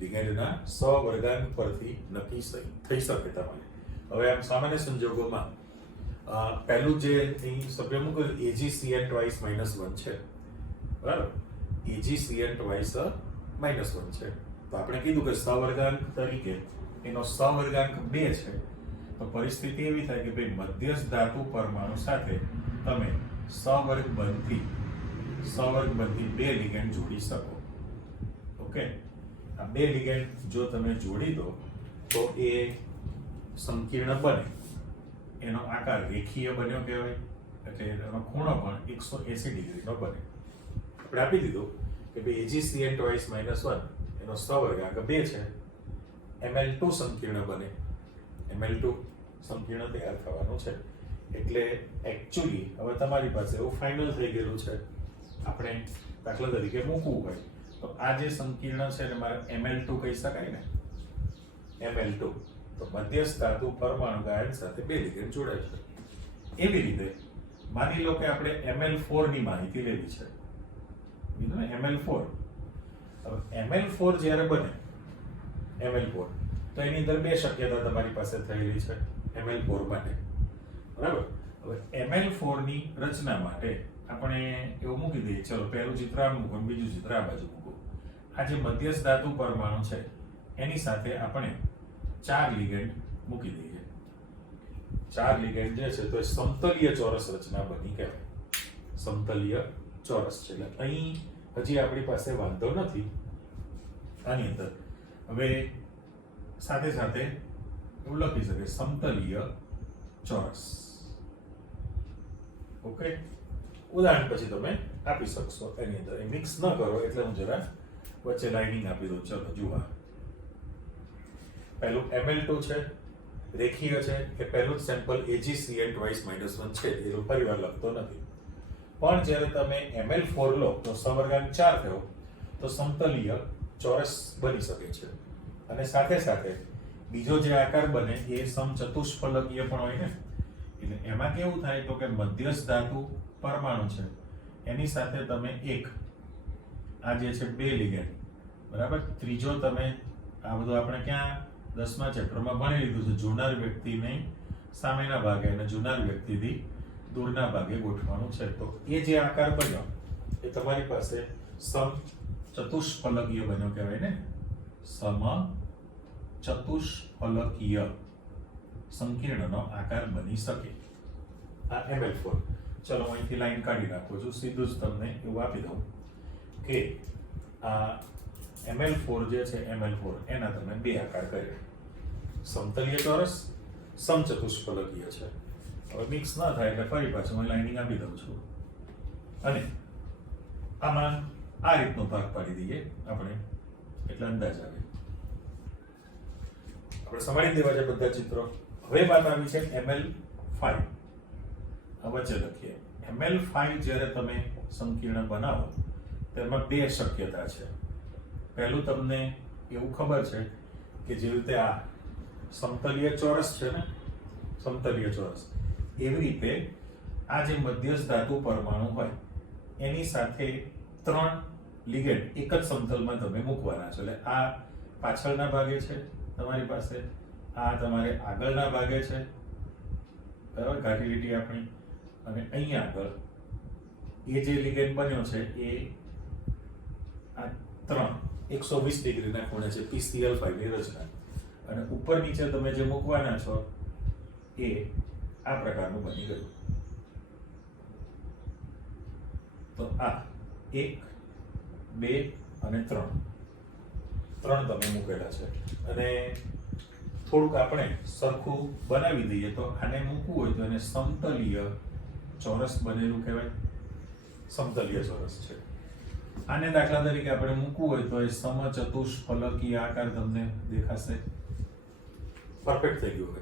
લિગેન્ડના સવર્ગાંક પરથી નક્કી થઈ શકે તમારે. હવે આમ સામાન્ય સંજોગોમાં પહેલું જે અહીં સભ્ય મૂકેલું AgCN twice -1 છે, બરાબર? AgCN twice -1 છે. તો આપણે કીધું કે સવર્ગાંક તરીકે એનો સવર્ગાંક 2 છે. તો પરિસ્થિતિ એવી થાય કે ભાઈ મધ્યસ્થ ધાતુ પરમાણુ સાથે તમે સવર્ગ બંધથી 2 લિગેન્ડ જોડી શકો. ઓકે, આ 2 લિગેન્ડ જો તમે જોડી દો તો એ સંકીર્ણ બને. એનો આકાર રેખીય બન્યો કહેવાય, એટલે એનો ખૂણો પણ 180 ડિગ્રીનો બને. આપણે આપી દીધું કે ભાઈ AgCN twice -1 એનો સવર્ગાંક 2 છે, Ml2 સંકીર્ણ બને. Ml2 સંકીર્ણ તૈયાર થવાનું છે. એટલે એકચ્યુઅલી હવે તમારી પાસે એવું ફાઇનલ થઈ ગયેલું છે. આપણે દાખલા તરીકે મૂકવું હોય તો આ જે સંકીર્ણ છે એને મારે Ml2 કહી શકાય ને. Ml2 તો મધ્યસ્થ ધાતુ પરમાણુ આયન સાથે 2 લિગેન્ડ જોડાય છે. એવી રીતે માની લો કે આપણે Ml4 ની માહિતી લેવી છે. બીજું ને Ml4. હવે Ml4 જ્યારે બને, Ml4 તો એની અંદર 2 શક્યતા તમારી પાસે થયેલી છે Ml4 માટે. બરાબર? હવે Ml4 ની રચના માટે આપણે એવું મૂકી દઈએ, ચલો પહેલું ચિત્ર આ મૂકો, બીજું ચિત્ર આ બાજુ મૂકો. આ જે મધ્યસ્થ ધાતુ પરમાણુ છે એની સાથે આપણે 4 લિગેન્ડ મૂકી દઈએ. 4 લિગેન્ડ જે છે તો સમતલીય ચોરસ રચના બની કહેવાય. સમતલીય ચોરસ છે. એટલે અહીં હજી આપણી પાસે વાંધો નથી આની અંદર. હવે સાથે સાથે એવું લખી શકે સમતલીય ચોરસ. ઓકે, ઉદાહરણ પછી તમે આપી શકશો એની અંદર. મિક્સ ન કરો એટલે હું જરા વચ્ચે લાઇનિંગ આપી દઉં. ચલો જુઓ, પહેલું Ml2 છે, રેખીય છે કે પહેલું સેમ્પલ AgCl ટ્વાઇસ -1 છે, એ પરિવાર લખતો નથી. પણ જ્યારે તમે Ml4 લો તો સવર્ગાંક 4 થયો તો સમતલીય ચોરસ બની શકે છે. અને સાથે સાથે બીજો જે આકાર બને એ સમચતુષ્ફલકીય પણ હોય ને. એટલે એમાં કેવું થાય તો કે મધ્યસ્થ ધાતુ પરમાણુ છે એની સાથે તમે એક આ જે છે 2 લિગેન્ડ, બરાબર. ત્રીજો તમે આ બધું આપણે ક્યાં 10મા ચેપ્ટરમાં ભણી લીધું છે. જોનાર વ્યક્તિને સામેના ભાગે અને જોનાર વ્યક્તિથી દૂરના ભાગે ગોઠવવાનું છે. તો એ જે આકાર બન્યો એ તમારી પાસે સમચતુષ્ફલકીય બન્યો કહેવાય ને. સમચતુષ્ફલકીય સંકીર્ણનો આકાર બની શકે. આ Ml4. ચલો હું અહીંથી લાઈન કાઢી નાખું છું. સીધું જ તમને એવું આપી દઉં કે આ Ml4 જે છે Ml4 એના તમે બે આકાર કર્યા. સમતલીય ચોરસ, સમચતુષ્ફલકીય છે. હવે મિક્સ ના થાય એટલે ફરી પાછું હું લાઇનિંગ આપી દઉં છું. અને આમાં આ રીતનો ભાગ પાડી દઈએ આપણે એટલે અંદાજ આવે. આપણે સમાડી દેવા છે બધા ચિત્રો. હવે વાત આવી છે Ml5. આ વચ્ચે લખીએ. Ml5 જ્યારે તમે સંકીર્ણ બનાવો તેમાં બે શક્યતા છે. પહેલું તમને એવું ખબર છે કે જે રીતે આ સમતલીય ચોરસ છે ને, સમતલીય ચોરસ, એવી રીતે આ જે મધ્યસ્થ ધાતુ પરમાણુ હોય એની સાથે 3 લિગેન્ડ એક જ સમતલમાં તમે મૂકવાના છો. એટલે આ પાછળના ભાગે છે તમારી પાસે, આ તમારે આગળના ભાગે છે, બરાબર, ઘાટી લીટી આપણી. અને અહીંયા આગળ એ જે લિગેન્ડ બન્યો છે એ આ 3 120 ડિગ્રીના ખૂણે છે PCl5 ની રચના. અને ઉપર નીચે તમે જે મૂકવાના છો એ આ પ્રકારનું બની ગયું. તો આ 1 2 અને 3 તમે મૂકેલા છે. અને થોડુંક આપણે સરખું બનાવી દઈએ તો આને મૂકવું હોય તો એને સમતલીય ચોરસ બનેલું કહેવાય. સમતલીય ચોરસ છે. આને દાખલા તરીકે આપણે મૂકવું હોય તો એ સમચતુષ્ફલકીય આકાર તમને દેખાશે. પરફેક્ટ થઈ ગયું.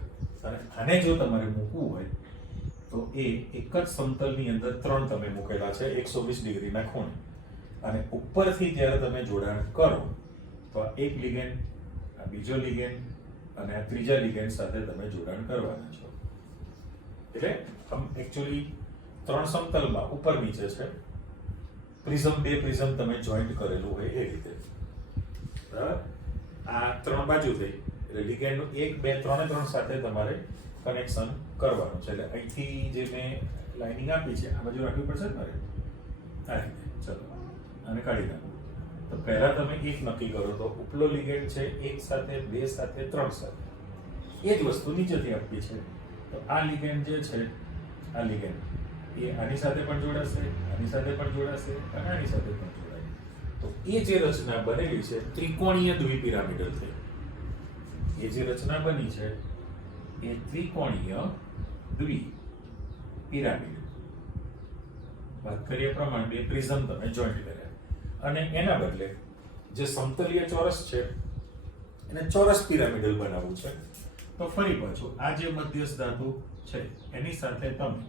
અને આને જો તમારે મૂકવું હોય તો એ એક જ સમતલની અંદર 3 તમે મૂકેલા છે 120 ડિગ્રીના ખૂણે. અને ઉપરથી જ્યારે તમે જોડાણ કરો તો આ એક લિગેન્ડ, આ બીજો લિગેન્ડ અને આ ત્રીજા લિગેન્ડ સાથે તમે જોડાણ કરવાના છો. એટલે એકચ્યુઅલી 3 સમતલમાં ઉપર નીચે છે. પ્રિઝમ 2 પ્રિઝમ તમે જોઈન્ટ કરેલું હોય એ રીતે, બરાબર. આ 3 બાજુ થઈ એટલે લિગેન્ડનું 1 2 3 3 સાથે તમારે કનેક્શન કરવાનું છે. એટલે અહીંથી જે મેં લાઇનિંગ આપી છે આ બાજુ રાખવી પડશે ને મારે. આ રીતે ચલો આને કાઢી નાખો. તો પહેલા તમે એક નક્કી કરો તો ઉપલો લિગેન્ડ છે 1 સાથે 2 સાથે 3 સાથે. એ જ વસ્તુ નીચેથી આપી છે. તો આ લિગેન્ડ જે છે, આ લિગેન્ડ એ આની સાથે પણ જોડાશે, આની સાથે પણ જોડાશે અને આની સાથે પણ જોડાય. તો એ જે રચના બનેલી છે ત્રિકોણીય દ્વિપિરામિડલ થઈ. એ જે રચના બની છે એ ત્રિકોણીય દ્વિપિરામિડ. વાત કરીએ પ્રમાણે બે પ્રિઝમ તમે જોઈન્ટ કર્યા અને એના બદલે જે સમતલીય ચોરસ છે એને ચોરસ પિરામિડલ બનાવવું છે. તો ફરી પાછું આ જે મધ્યસ્થ ધાતુ છે એની સાથે તમે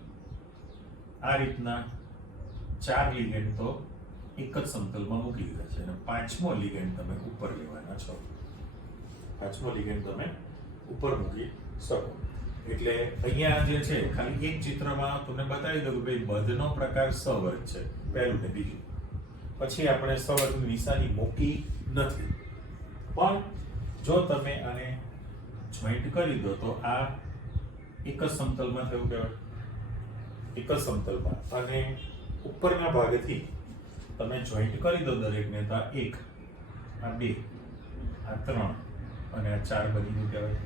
આ રીતના 4 લિગેન્ડ તો એક જ સમતલમાં મૂકી દીધા છે અને 5મો લિગેન્ડ તમે ઉપર લેવાના છો. 5મો લિગેન્ડ તમે ઉપર મૂકી શકો. એટલે અહીંયા જે છે ખાલી એક ચિત્રમાં તમને બતાવી દઉં કે ભાઈ બધનો પ્રકાર સવર્ગ છે, પહેલું ને બીજું. પછી આપણે સવર્ગની નિશાની મૂકી નથી. પણ જો તમે આને જોઈન્ટ કરી દો તો આ એક જ સમતલમાં થયું કહેવાય. એક જ સમતલમાં. અને ઉપરના ભાગથી તમે જોઈન્ટ કરી દો દરેકને તો આ 1, આ 2, આ 3 અને આ 4 બની ગયું કહેવાય.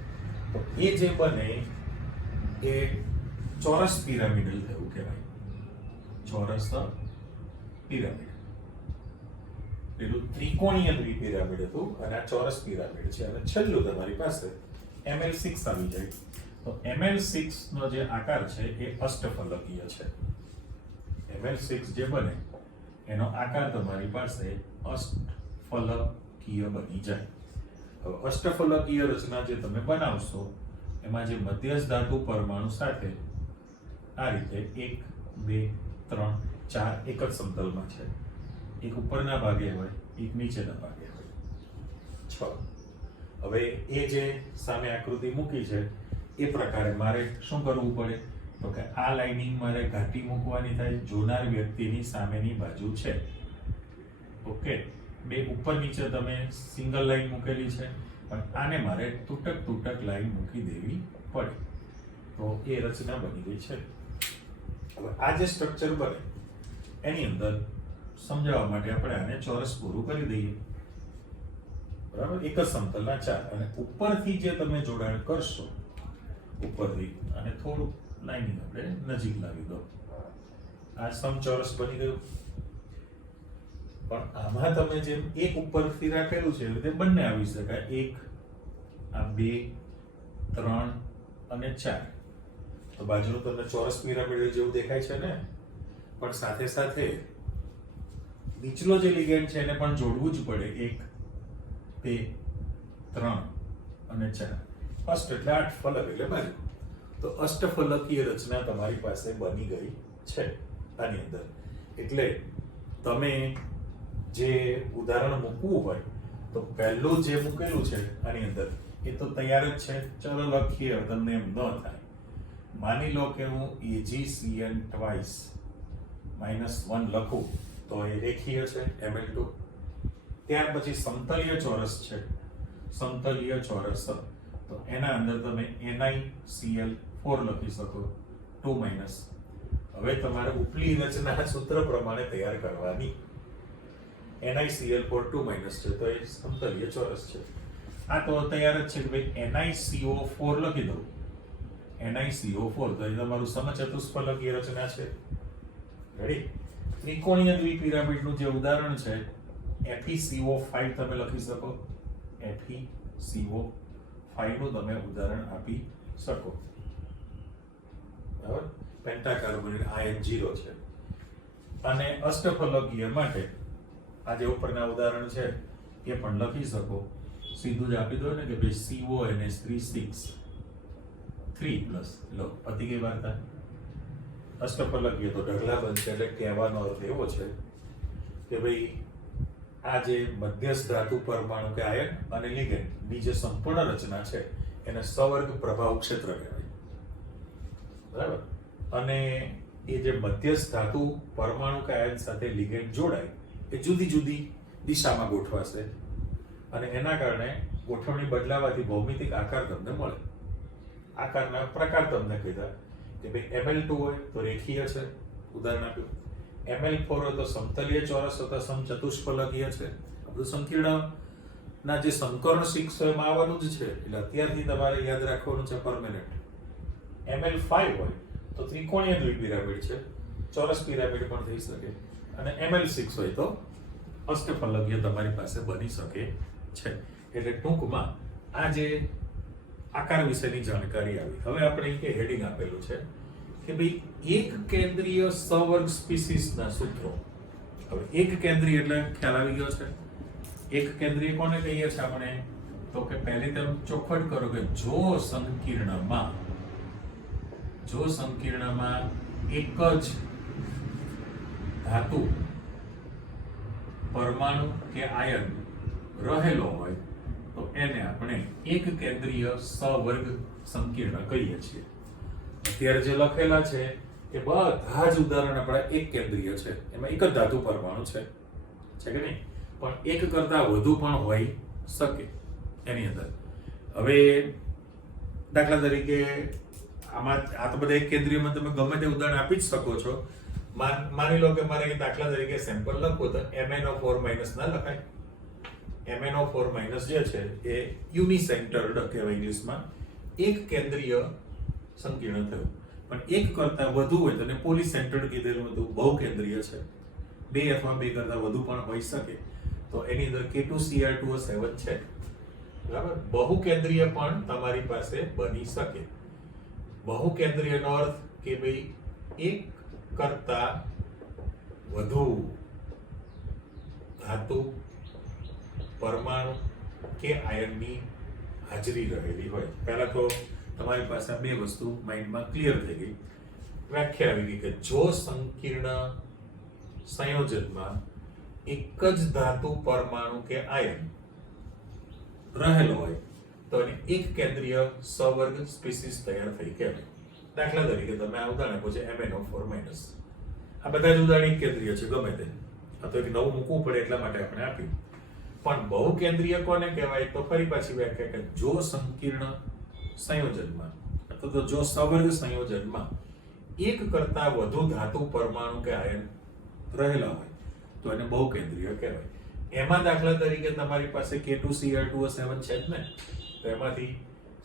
તો એ જે બને એ ચોરસ પિરામિડલ થયું કહેવાય. ચોરસ પિરામિડ. પેલું ત્રિકોણીય દ્વિપિરામિડ હતું અને આ ચોરસ પિરામિડ છે. અને છેલ્લું તમારી પાસે Ml6 આવી જાય. તો Ml6 નો જે આકાર છે એ અષ્ટફલકીય છે. Ml6 જે બને એનો આકાર તમારી પાસે અષ્ટફલકીય બની જાય. હવે અષ્ટફલકીય રચના જે તમે બનાવશો એમાં જે મધ્યસ્થ ધાતુ પરમાણુ સાથે આ રીતે 1 2 3 4 એક જ સમતલમાં છે. એક ઉપરના ભાગે હોય, એક નીચેના ભાગે હોય. 6. હવે એ જે સામે આકૃતિ મૂકી છે એ પ્રકારે મારે શું કરવું પડે તો કે આ લાઇનિંગ મારે ઘાટી મૂકવાની થાય. જોનાર વ્યક્તિની સામેની બાજુ છે. ઓકે, બે ઉપર નીચે તમે સિંગલ લાઈન મૂકેલી છે, પણ આને મારે તૂટક લાઈન મૂકી દેવી પડે. તો એ રચના બની ગઈ છે. હવે આ જે સ્ટ્રક્ચર બને એની અંદર સમજાવવા માટે આપણે આને ચોરસ પૂરું કરી દઈએ. બરાબર, એક જ સમતલના 4 અને ઉપરથી જે તમે જોડાણ કરશો ઉપરથી અને થોડું લાઈનિંગ આપણે નજીક લાવી દો. આ સમચોરસ બની ગયું. પણ આમાં તમે જેમ એક ઉપરથી રાખેલું છે એ રીતે બંને આવી શકાય. એક, આ 2 3 અને 4. તો બાજુનું તમને ચોરસ પિરામિડ જેવું દેખાય છે ને, પણ સાથે સાથે નીચલો જે લિગેન્ડ છે એને પણ જોડવું જ પડે. 1 2 3 અને 4. અષ્ટ એટલે 8 ફલક એટલે બાજુ. તો અષ્ટફલકીય રચના તમારી પાસે બની ગઈ છે આની અંદર. એટલે તમે જે ઉદાહરણ મૂકવું હોય તો પહેલું જે મૂકેલું છે આની અંદર એ તો તૈયાર જ છે. ચલો લખીએ, તમને એમ ન થાય. માની લો કે હું AgCN twice -1 લખું તો એ રેખીય છે Ml2. ત્યાર પછી સમતલીય ચોરસ છે, સમતલીય ચોરસ તો એના અંદર તમે NiCl4 લખી શકો 2 હવે તમારે ઉપલી રચના સૂત્ર પ્રમાણે તૈયાર કરવાની. NiCl4 2 છે તો એ સમતલીય ચોરસ છે. આ તો તૈયાર જ છે કે ભાઈ NiCO4 લખી દઉં. NiCO4 તો એ તમારું સમચતુષ્ફલકીય રચના છે. રેડી? ત્રિકોણીય દ્વિપિરામિડનું જે ઉદાહરણ છે FeCO5 તમે લખી શકો. FeCO5 નું તમે ઉદાહરણ આપી શકો. બરાબર? પેન્ટાકાર્બોનેટ આયન 0 છે. અને અષ્ટફલકીય માટે આ જે ઉપરના ઉદાહરણ છે એ પણ લખી શકો. સીધું જ આપી દો ને કે ભાઈ CONH3 6 3 લો, પતી ગઈ વાર્તા. અષ્ટફલકીય તો ઢગલા બનશે. એટલે કહેવાનો અર્થ એવો છે કે ભાઈ આ જે મધ્યસ્થ ધાતુ પરમાણુ કે આયન અને લિગેન્ડ ની જે સંપૂર્ણ રચના છે એને સવર્ગ પ્રભાવ ક્ષેત્ર કહેવાય. બરાબર? અને એ જે મધ્યસ્થ ધાતુ પરમાણુ કે આયન સાથે લિગેન્ડ જોડાય એ જુદી જુદી દિશામાં ગોઠવાશે અને એના કારણે ગોઠવણી બદલાવાથી ભૌમિતિક આકાર તમને મળે. આકારના પ્રકાર તમને કીધા કે ભાઈ Ml2 હોય તો રેખીય છે, ઉદાહરણ આપ્યું. Ml4 હોય તો સમતલીય ચોરસ અથવા સમચતુષ્ફલકીય છે. આ બધું સંકીર્ણના જે સંકર્ણ શિક્ષ એમાં આવવાનું જ છે. એટલે અત્યારથી તમારે યાદ રાખવાનું છે પરમેનન્ટ. Ml5 હોય તો ત્રિકોણીય દ્વિપિરામિડ છે, ચોરસ પિરામિડ પણ થઈ શકે. અને Ml6 હોય તો અષ્ટફલકીય તમારી પાસે બની શકે છે. એટલે ટૂંકમાં આ જે આકાર વિશેની જાણકારી આવી. હવે આપણે કે હેડિંગ આપેલું છે કે ભાઈ એક કેન્દ્રીય સવર્ગ સ્પીસીસના સૂત્રો. હવે એક કેન્દ્રીય એટલે ખ્યાલ આવી ગયો છે. એક કેન્દ્રીય કોને કહીએ છીએ આપણે? તો કે પહેલી તમે ચોખવટ કરો કે જો સંકીર્ણમાં એક જ ધાતુ પરમાણુ કે આયન રહેલો હોય તો એને આપણે એક કેન્દ્રીય સવર્ગ સંકીર્ણ કહીએ છીએ. અત્યારે જે લખેલા છે એ બધા જ ઉદાહરણ આપણા એક કેન્દ્રીય છે. એમાં એક જ ધાતુ પરમાણુ છે કે નહીં? પણ એક કરતા વધુ પણ હોઈ શકે એની અંદર. હવે દાખલા તરીકે આમાં આ તો બધા એક કેન્દ્રીયમાં તમે ગમે તે ઉદાહરણ આપી જ શકો છો. માની લો કે મારે દાખલા તરીકે સેમ્પલ લખવું તો MnO4- ના લખાય. MnO4- જે છે એ યુનિસેન્ટર્ડ કહેવાય ઇંગ્લિશમાં. એક કેન્દ્રીય સંકીર્ણ થયું. પણ એક કરતા વધુ હોય તો પોલિસેન્ટર્ડ કીધેલું હતું, બહુકેન્દ્રીય છે. 2 અથવા 2 કરતા વધુ પણ હોઈ શકે. તો એની અંદર K2Cr2O7 છે. બરાબર. બહુકેન્દ્રીય પણ તમારી પાસે બની શકે. બહુકેન્દ્રીયનો અર્થ કે ભાઈ એક કરતા વધુ ધાતુ, પરમાણુ કે આયનની હાજરી રહેલી હોય. પહેલા તો તમારી પાસે આ બે વસ્તુ માઇન્ડમાં ક્લિયર થઈ ગઈ. વ્યાખ્યા આવી ગઈ કે જો સંકીર્ણ સંયોજનમાં એક જ ધાતુ, પરમાણુ કે આયન રહેલો હોય તો એને એક કેન્દ્રીય સવર્ગ સ્પીસીસ તૈયાર થઈ કહેવાય. દાખલા તરીકે તમે આ ઉદાહરણ આપો છો MnO4-. આ બધા જ ઉદાહરણ એક કેન્દ્રીય છે, ગમે તે. આ તો એક નવું મૂકવું પડે એટલા માટે આપણે આપ્યું. પણ બહુકેન્દ્રીય કોને કહેવાય? તો ફરી પાછી વ્યાખ્યા કે જો સંકીર્ણ સંયોજનમાં અથવા તો જો સવર્ગ સંયોજનમાં એક કરતા વધુ ધાતુ, પરમાણુ કે આયન રહેલા હોય તો એને બહુકેન્દ્રીય કહેવાય. એમાં દાખલા તરીકે તમારી પાસે K2Cl2O7 છે જ ને, તો એમાંથી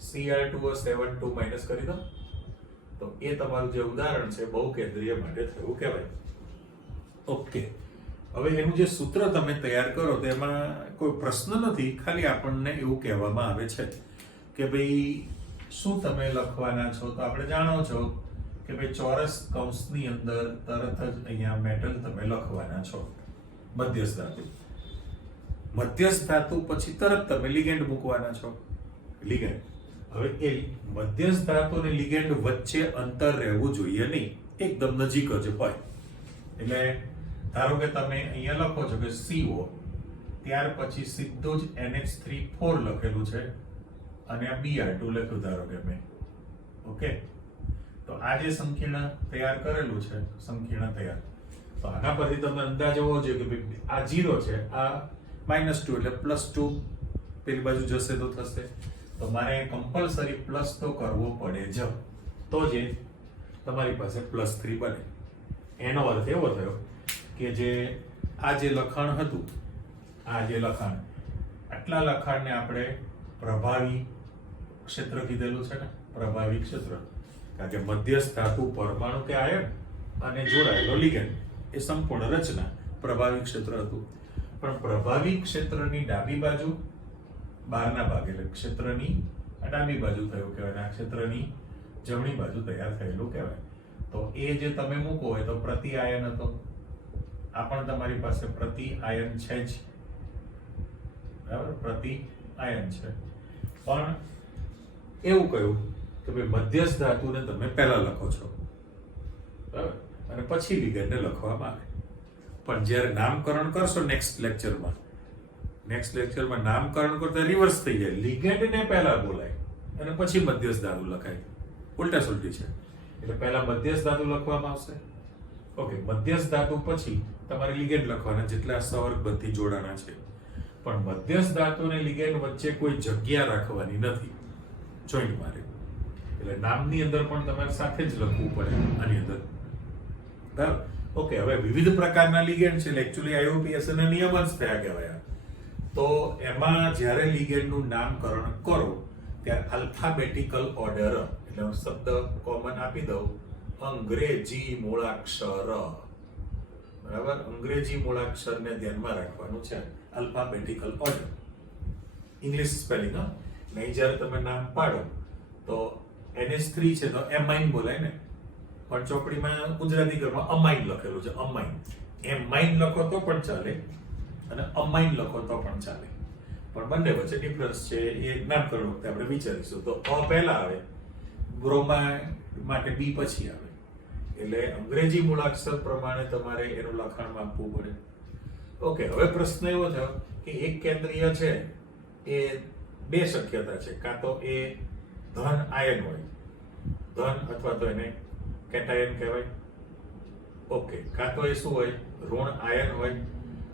Cl2O7 માઇનસ કરી દો તો એ તમારું જે ઉદાહરણ છે બહુકેન્દ્રીય માટે થયું કહેવાય. ઓકે, હવે એનું જે સૂત્ર તમે તૈયાર કરો તો એમાં કોઈ પ્રશ્ન નથી, ખાલી આપણને એવું કહેવામાં આવે છે કે ભાઈ શું તમે લખવાના છો. તો આપણે જાણો છો કે ભાઈ ચોરસ કૌંસની અંદર તરત જ અહીંયા મેટલ તમે લખવાના છો, મધ્યસ્થ ધાતુ. મધ્યસ્થ ધાતુ પછી તરત તમે લિગેન્ડ મૂકવાના છો, લિગેન્ડ. હવે એ મધ્યસ્થ ધાતુ અને લિગેન્ડ વચ્ચે અંતર રહેવું જોઈએ નહીં, એકદમ નજીક જ હોય. એટલે ધારો કે તમે અહીંયા લખો છો કે CO, ત્યાર પછી સીધું જ NH3 લખેલું છે અને આ Br2 લખ્યું ધારો કે મેં. ઓકે, તો આ જે સંકીર્ણ તૈયાર કરેલું છે, સંકીર્ણ તૈયાર, તો આના પરથી તમને અંદાજ હોવો જોઈએ કે ભાઈ આ 0 છે, આ -2 એટલે +2 પેલી બાજુ જશે તો થશે. તો મારે કમ્પલસરી પ્લસ તો કરવો પડે જ, તો જે તમારી પાસે +3 બને. એનો અર્થ એવો થયો કે જે આ જે લખાણ હતું, આ જે લખાણ, આટલા લખાણને આપણે પ્રભાવી ક્ષેત્ર કીધેલું છે ને, પ્રભાવી ક્ષેત્ર. કારણ કે મધ્યસ્થ ધાતુ, પરમાણુ કે આયન અને જોડાયેલો લિગેન્ડ એ સંપૂર્ણ રચના પ્રભાવી ક્ષેત્ર હતું. પણ પ્રભાવી ક્ષેત્રની ડાબી બાજુ, બહારના ભાગ એટલે ક્ષેત્રની ડાબી બાજુ થયું કહેવાય, આ ક્ષેત્રની જમણી બાજુ તૈયાર થયેલું કહેવાય. તો એ જે તમે મૂકો હોય તો પ્રતિ આયન હતો, આ પણ તમારી પાસે પ્રતિ આયન છે જ, બરાબર, પ્રતિ આયન છે. પણ એવું કહ્યું કે ભાઈ મધ્યસ્થ ધાતુને તમે પહેલા લખો છો, બરાબર, અને પછી લિગેન્ડને લખવામાં આવે. પણ જ્યારે નામકરણ કરશો નેક્સ્ટ લેક્ચરમાં નામકરણ કરતા રિવર્સ થઈ જાય, લિગેન્ડને પહેલા બોલાય અને પછી મધ્યસ્થ ધાતુ લખાય. ઉલટા સુલટી છે. એટલે પહેલા મધ્યસ્થ ધાતુ લખવામાં આવશે. ઓકે, મધ્યસ્થ ધાતુ પછી તમારે લિગેન્ડ લખવાના, જેટલા સવર્ગબંધી જોડાણા છે. પણ મધ્યસ્થ ધાતુ અને લિગેન્ડ વચ્ચે કોઈ જગ્યા રાખવાની નથી, જોઈન્ટ મારે. એટલે નામની અંદર પણ તમારે સાથે જ લખવું પડે આની અંદર, બરાબર. ઓકે, હવે વિવિધ પ્રકારના લિગેન્ડ છે, એક્ચ્યુઅલી IUPAC ના નિયમ જ થયા કહેવાય. તો એમાં જ્યારે લિગેન્ડનું નામકરણ કરો ત્યારે આલ્ફાબેટિકલ ઓર્ડર, એટલે હું શબ્દ કોમન આપી દઉં, અંગ્રેજી મૂળાક્ષર, બરાબર, અંગ્રેજી મૂળાક્ષરને ધ્યાનમાં રાખવાનું છે, આલ્ફાબેટિકલ ઓર્ડર, ઇંગ્લિશ સ્પેલિંગ. નહીં જ્યારે તમે નામ પાડો તો NH3 છે તો એમાઇન બોલાય ને, પણ ચોપડીમાં ગુજરાતી ઘરમાં અમાઇન લખેલું છે, અમાઇન. એમાઇન લખો તો પણ ચાલે અને અમાઇન લખો તો પણ ચાલે, પણ બંને વચ્ચે ડિફરન્સ છે એ નામકરણ વખતે આપણે વિચારીશું. તો અ પહેલા આવે, બ્રોમાઇડ માટે B પછી આવે. એટલે અંગ્રેજી મૂળાક્ષર પ્રમાણે તમારે એનું લખાણ આપવું પડે. ઓકે, હવે પ્રશ્ન એવો થયો કે એક કેન્દ્રીય છે એ બે શક્યતા છે, કાં તો એ ધન આયન હોય, ધન, અથવા તો એને કેટાયન કહેવાય. ઓકે, કાં તો એ શું હોય, ઋણ આયન હોય.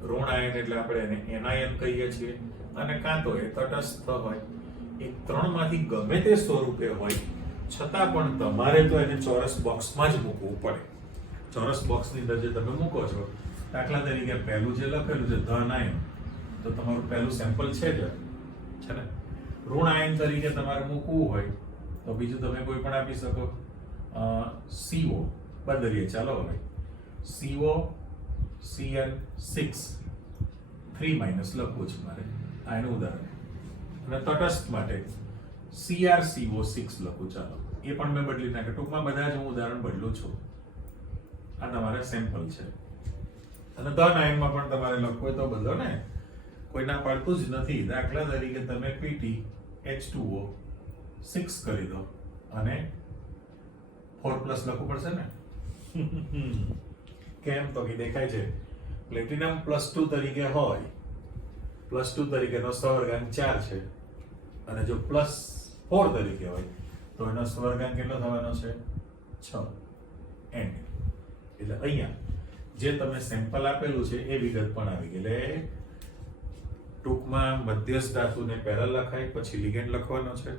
ઋણ આયન એટલે આપણે એને એનાયન કહીએ છીએ. અને કાં તો એ તટસ્થ હોય. એ ત્રણમાંથી ગમે તે સ્વરૂપે હોય, છતાં પણ તમારે તો એને ચોરસ બોક્સમાં જ મૂકવું પડે. ચોરસ બોક્સની અંદર જે તમે મૂકો છો, દાખલા તરીકે પહેલું જે લખેલું છે ધન આયન, તો તમારું પહેલું સેમ્પલ છે જ, છે ને. ઋણ આયન તરીકે તમારે મૂકવું હોય તો બીજું તમે કોઈ પણ આપી શકો. CO બદલીએ, ચાલો હવે CO CN6 3- લખવું છે મારે, આ એનું ઉદાહરણ. અને તટસ્થ માટે CrCO6 લખું. ચાલો એ પણ મેં બદલી નાખ્યું. ટૂંકમાં બધા જ હું ઉદાહરણ બદલું છું. આ તમારે સેમ્પલ છે. અને ધન આયનમાં પણ તમારે લખવું હોય તો બદલો ને, કોઈ ના પાડતું જ નથી. દાખલા તરીકે તમે PtH2O 6 કરી દો અને 4+ લખવું પડશે ને. કેમ તો કે દેખાય છે પ્લેટિનમ +2 તરીકે હોય, +2 તરીકેનો સહવર્ગાંક 4 છે, અને જો +4 તરીકે હોય તો એનો સહવર્ગાંક કેટલો થવાનો છે? 6. એન્ડ એટલે અહીંયા જે તમે સેમ્પલ આપેલું છે એ વિગત પણ આવી ગઈ. એટલે ટૂંકમાં મધ્યસ્થ ધાતુને પહેલા લખાય, પછી લિગેન્ડ લખવાનો છે.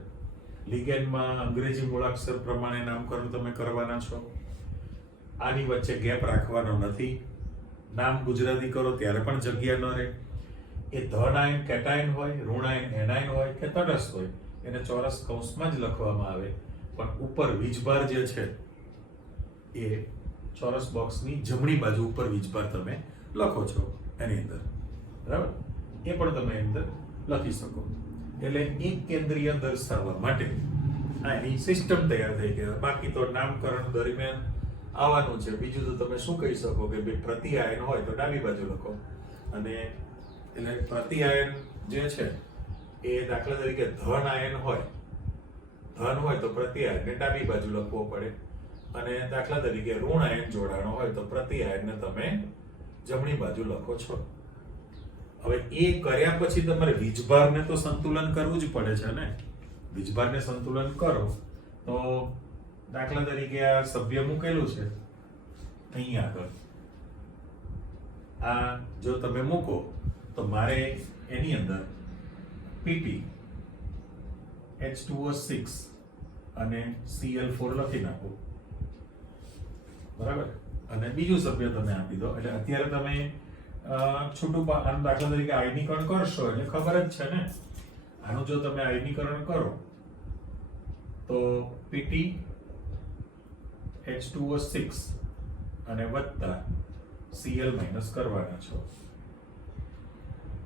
લિગેન્ડમાં અંગ્રેજી મૂળાક્ષર પ્રમાણે નામકરણ તમે કરવાના છો. આની વચ્ચે ગેપ રાખવાનો નથી. નામ ગુજરાતી કરો ત્યારે પણ જગ્યા ન રહે. એ ધન આયન કેટાયન હોય, ઋણ આયન એનાયન હોય કે તટસ્થ હોય, એને ચોરસ કૌંસમાં જ લખવામાં આવે. પણ ઉપર વીજભાર જે છે એ ચોરસ બોક્સની જમણી બાજુ ઉપર વીજભાર તમે લખો છો એની અંદર, બરાબર? એ પણ તમે એની અંદર લખી શકો. એટલે એક કેન્દ્રીય દર્શાવવા માટે આ એની સિસ્ટમ તૈયાર થઈ ગઈ. બાકી તો નામકરણ દરમિયાન આવવાનું છે. બીજું તો તમે શું કહી શકો કે ભાઈ પ્રતિ આયન હોય તો ડાબી બાજુ લખો, અને એટલે પ્રતિ આયન જે છે એ દાખલા તરીકે ધન આયન હોય, ધન હોય તો પ્રતિ આયનને ડાબી બાજુ લખવો પડે, અને દાખલા તરીકે ઋણ આયન જોડાણો હોય તો પ્રતિ આયનને તમે જમણી બાજુ લખો છો. હવે એ કર્યા પછી તમારે વીજભારને તો સંતુલન કરવું જ પડે છે ને. વીજભારને સંતુલન કરો તો દાખલા તરીકે આ સભ્ય મૂકેલું છે અહીંયા આગળ, આ જો તમે મૂકો તો મારે એની અંદર PtH2O6 અને Cl4 લખી નાખો, બરાબર? અને બીજું સભ્ય તમે આપી દો. એટલે અત્યારે તમે છૂટું દાખલા તરીકે આયનીકરણ કરશો એટલે ખબર જ છે ને. આનું જો તમે આયનીકરણ કરો તો PtH2O6 અને વત્તા Cl- કરવાના છો,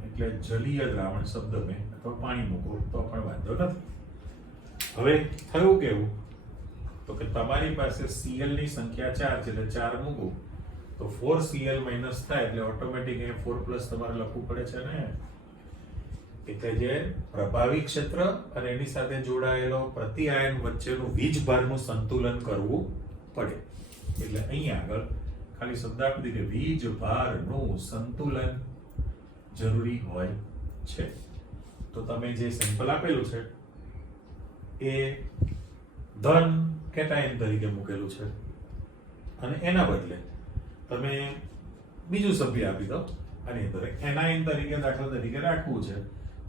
એટલે જલીય દ્રાવણ શબ્દ મેં અથવા પાણી મૂકો તો પણ વાંધો નથી. હવે થયું કેવું તો કે તમારી પાસે Cl ની સંખ્યા 4 છે, એટલે 4 મૂકો તો 4Cl- થાય, એટલે ઓટોમેટિક એ 4+ તમારે લખવું પડે છે ને. એટલે જે પ્રભાવી ક્ષેત્ર અને એની સાથે જોડાયેલો પ્રતિ આયન વચ્ચેનું વીજભારનું સંતુલન કરવું પડે. એટલે અહીંયા આગળ ખાલી શબ્દ આપી દે કે વીજભારનું સંતુલન જરૂરી હોય છે. તો તમે જે સેમ્પલ આપેલું છે એ ધન કેટાયન તરીકે મૂકેલું છે, અને એના બદલે તમે બીજું સભ્ય આપી દો. આની અંદર એનાયન તરીકે દાખલા તરીકે રાખવું છે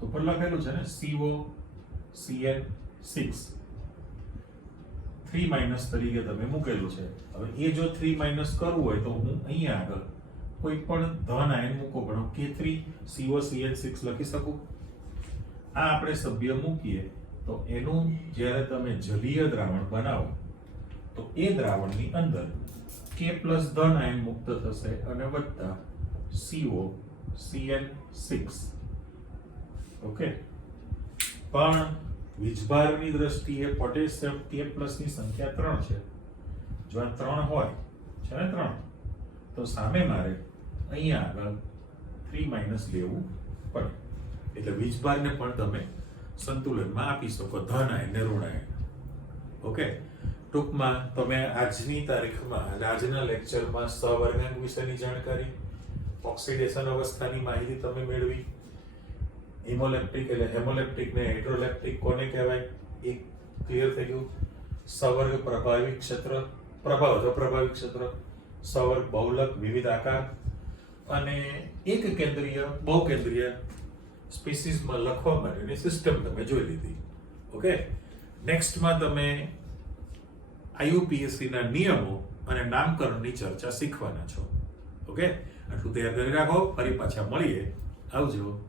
તો પર લખેલું છે ને COCl6 3- તરીકે તમે મૂકેલું છે. હવે એ જો 3- કરવું હોય તો હું અહીંયા આગળ કોઈ પણ ધન આયન મૂકો, પણ K3COCl6 લખી શકું. આ આપણે સભ્ય મૂકીએ તો એનું જ્યારે તમે જલીય દ્રાવણ બનાવો તો એ દ્રાવણની અંદર K+ ધન આયન મુક્ત થશે અને વત્તા COCl6. ઓકે, પણ વીજભારની દ્રષ્ટિએ પોટેશિયમ K+ ની સંખ્યા 3 છે. જો આ 3 હોય છે ને 3, તો સામે મારે અહીંયા આગળ 3- લેવું પડે. એટલે વીજભારને પણ તમે સંતુલનમાં આપી શકો, ધન આયન ને ઋણ આયન. ઓકે, ટૂંકમાં તમે આજની તારીખમાં આજના લેક્ચરમાં સહવર્ગાંક વિશેની જાણકારી, ઓક્સિડેશન અવસ્થાની માહિતી તમે મેળવી. હિમોલેપ્ટિક એટલે હેમોલેપ્ટિક ને હાઇડ્રોલેપ્ટિક કોને કહેવાય એ ક્લિયર થઈ ગયું. સવર્ગ પ્રભાવી ક્ષેત્ર, પ્રભાવ તો પ્રભાવી ક્ષેત્ર, સવર્ગ બહુલક વિવિધ આકાર, અને એક કેન્દ્રીય બહુકેન્દ્રીય સ્પીસીસમાં લખવા માટેની સિસ્ટમ તમે જોઈ લીધી. ઓકે, નેક્સ્ટમાં તમે IUPAC ના નિયમો અને નામકરણની ચર્ચા શીખવાના છો. ઓકે, આટલું તૈયાર કરી રાખો, ફરી પાછા મળીએ. આવજો.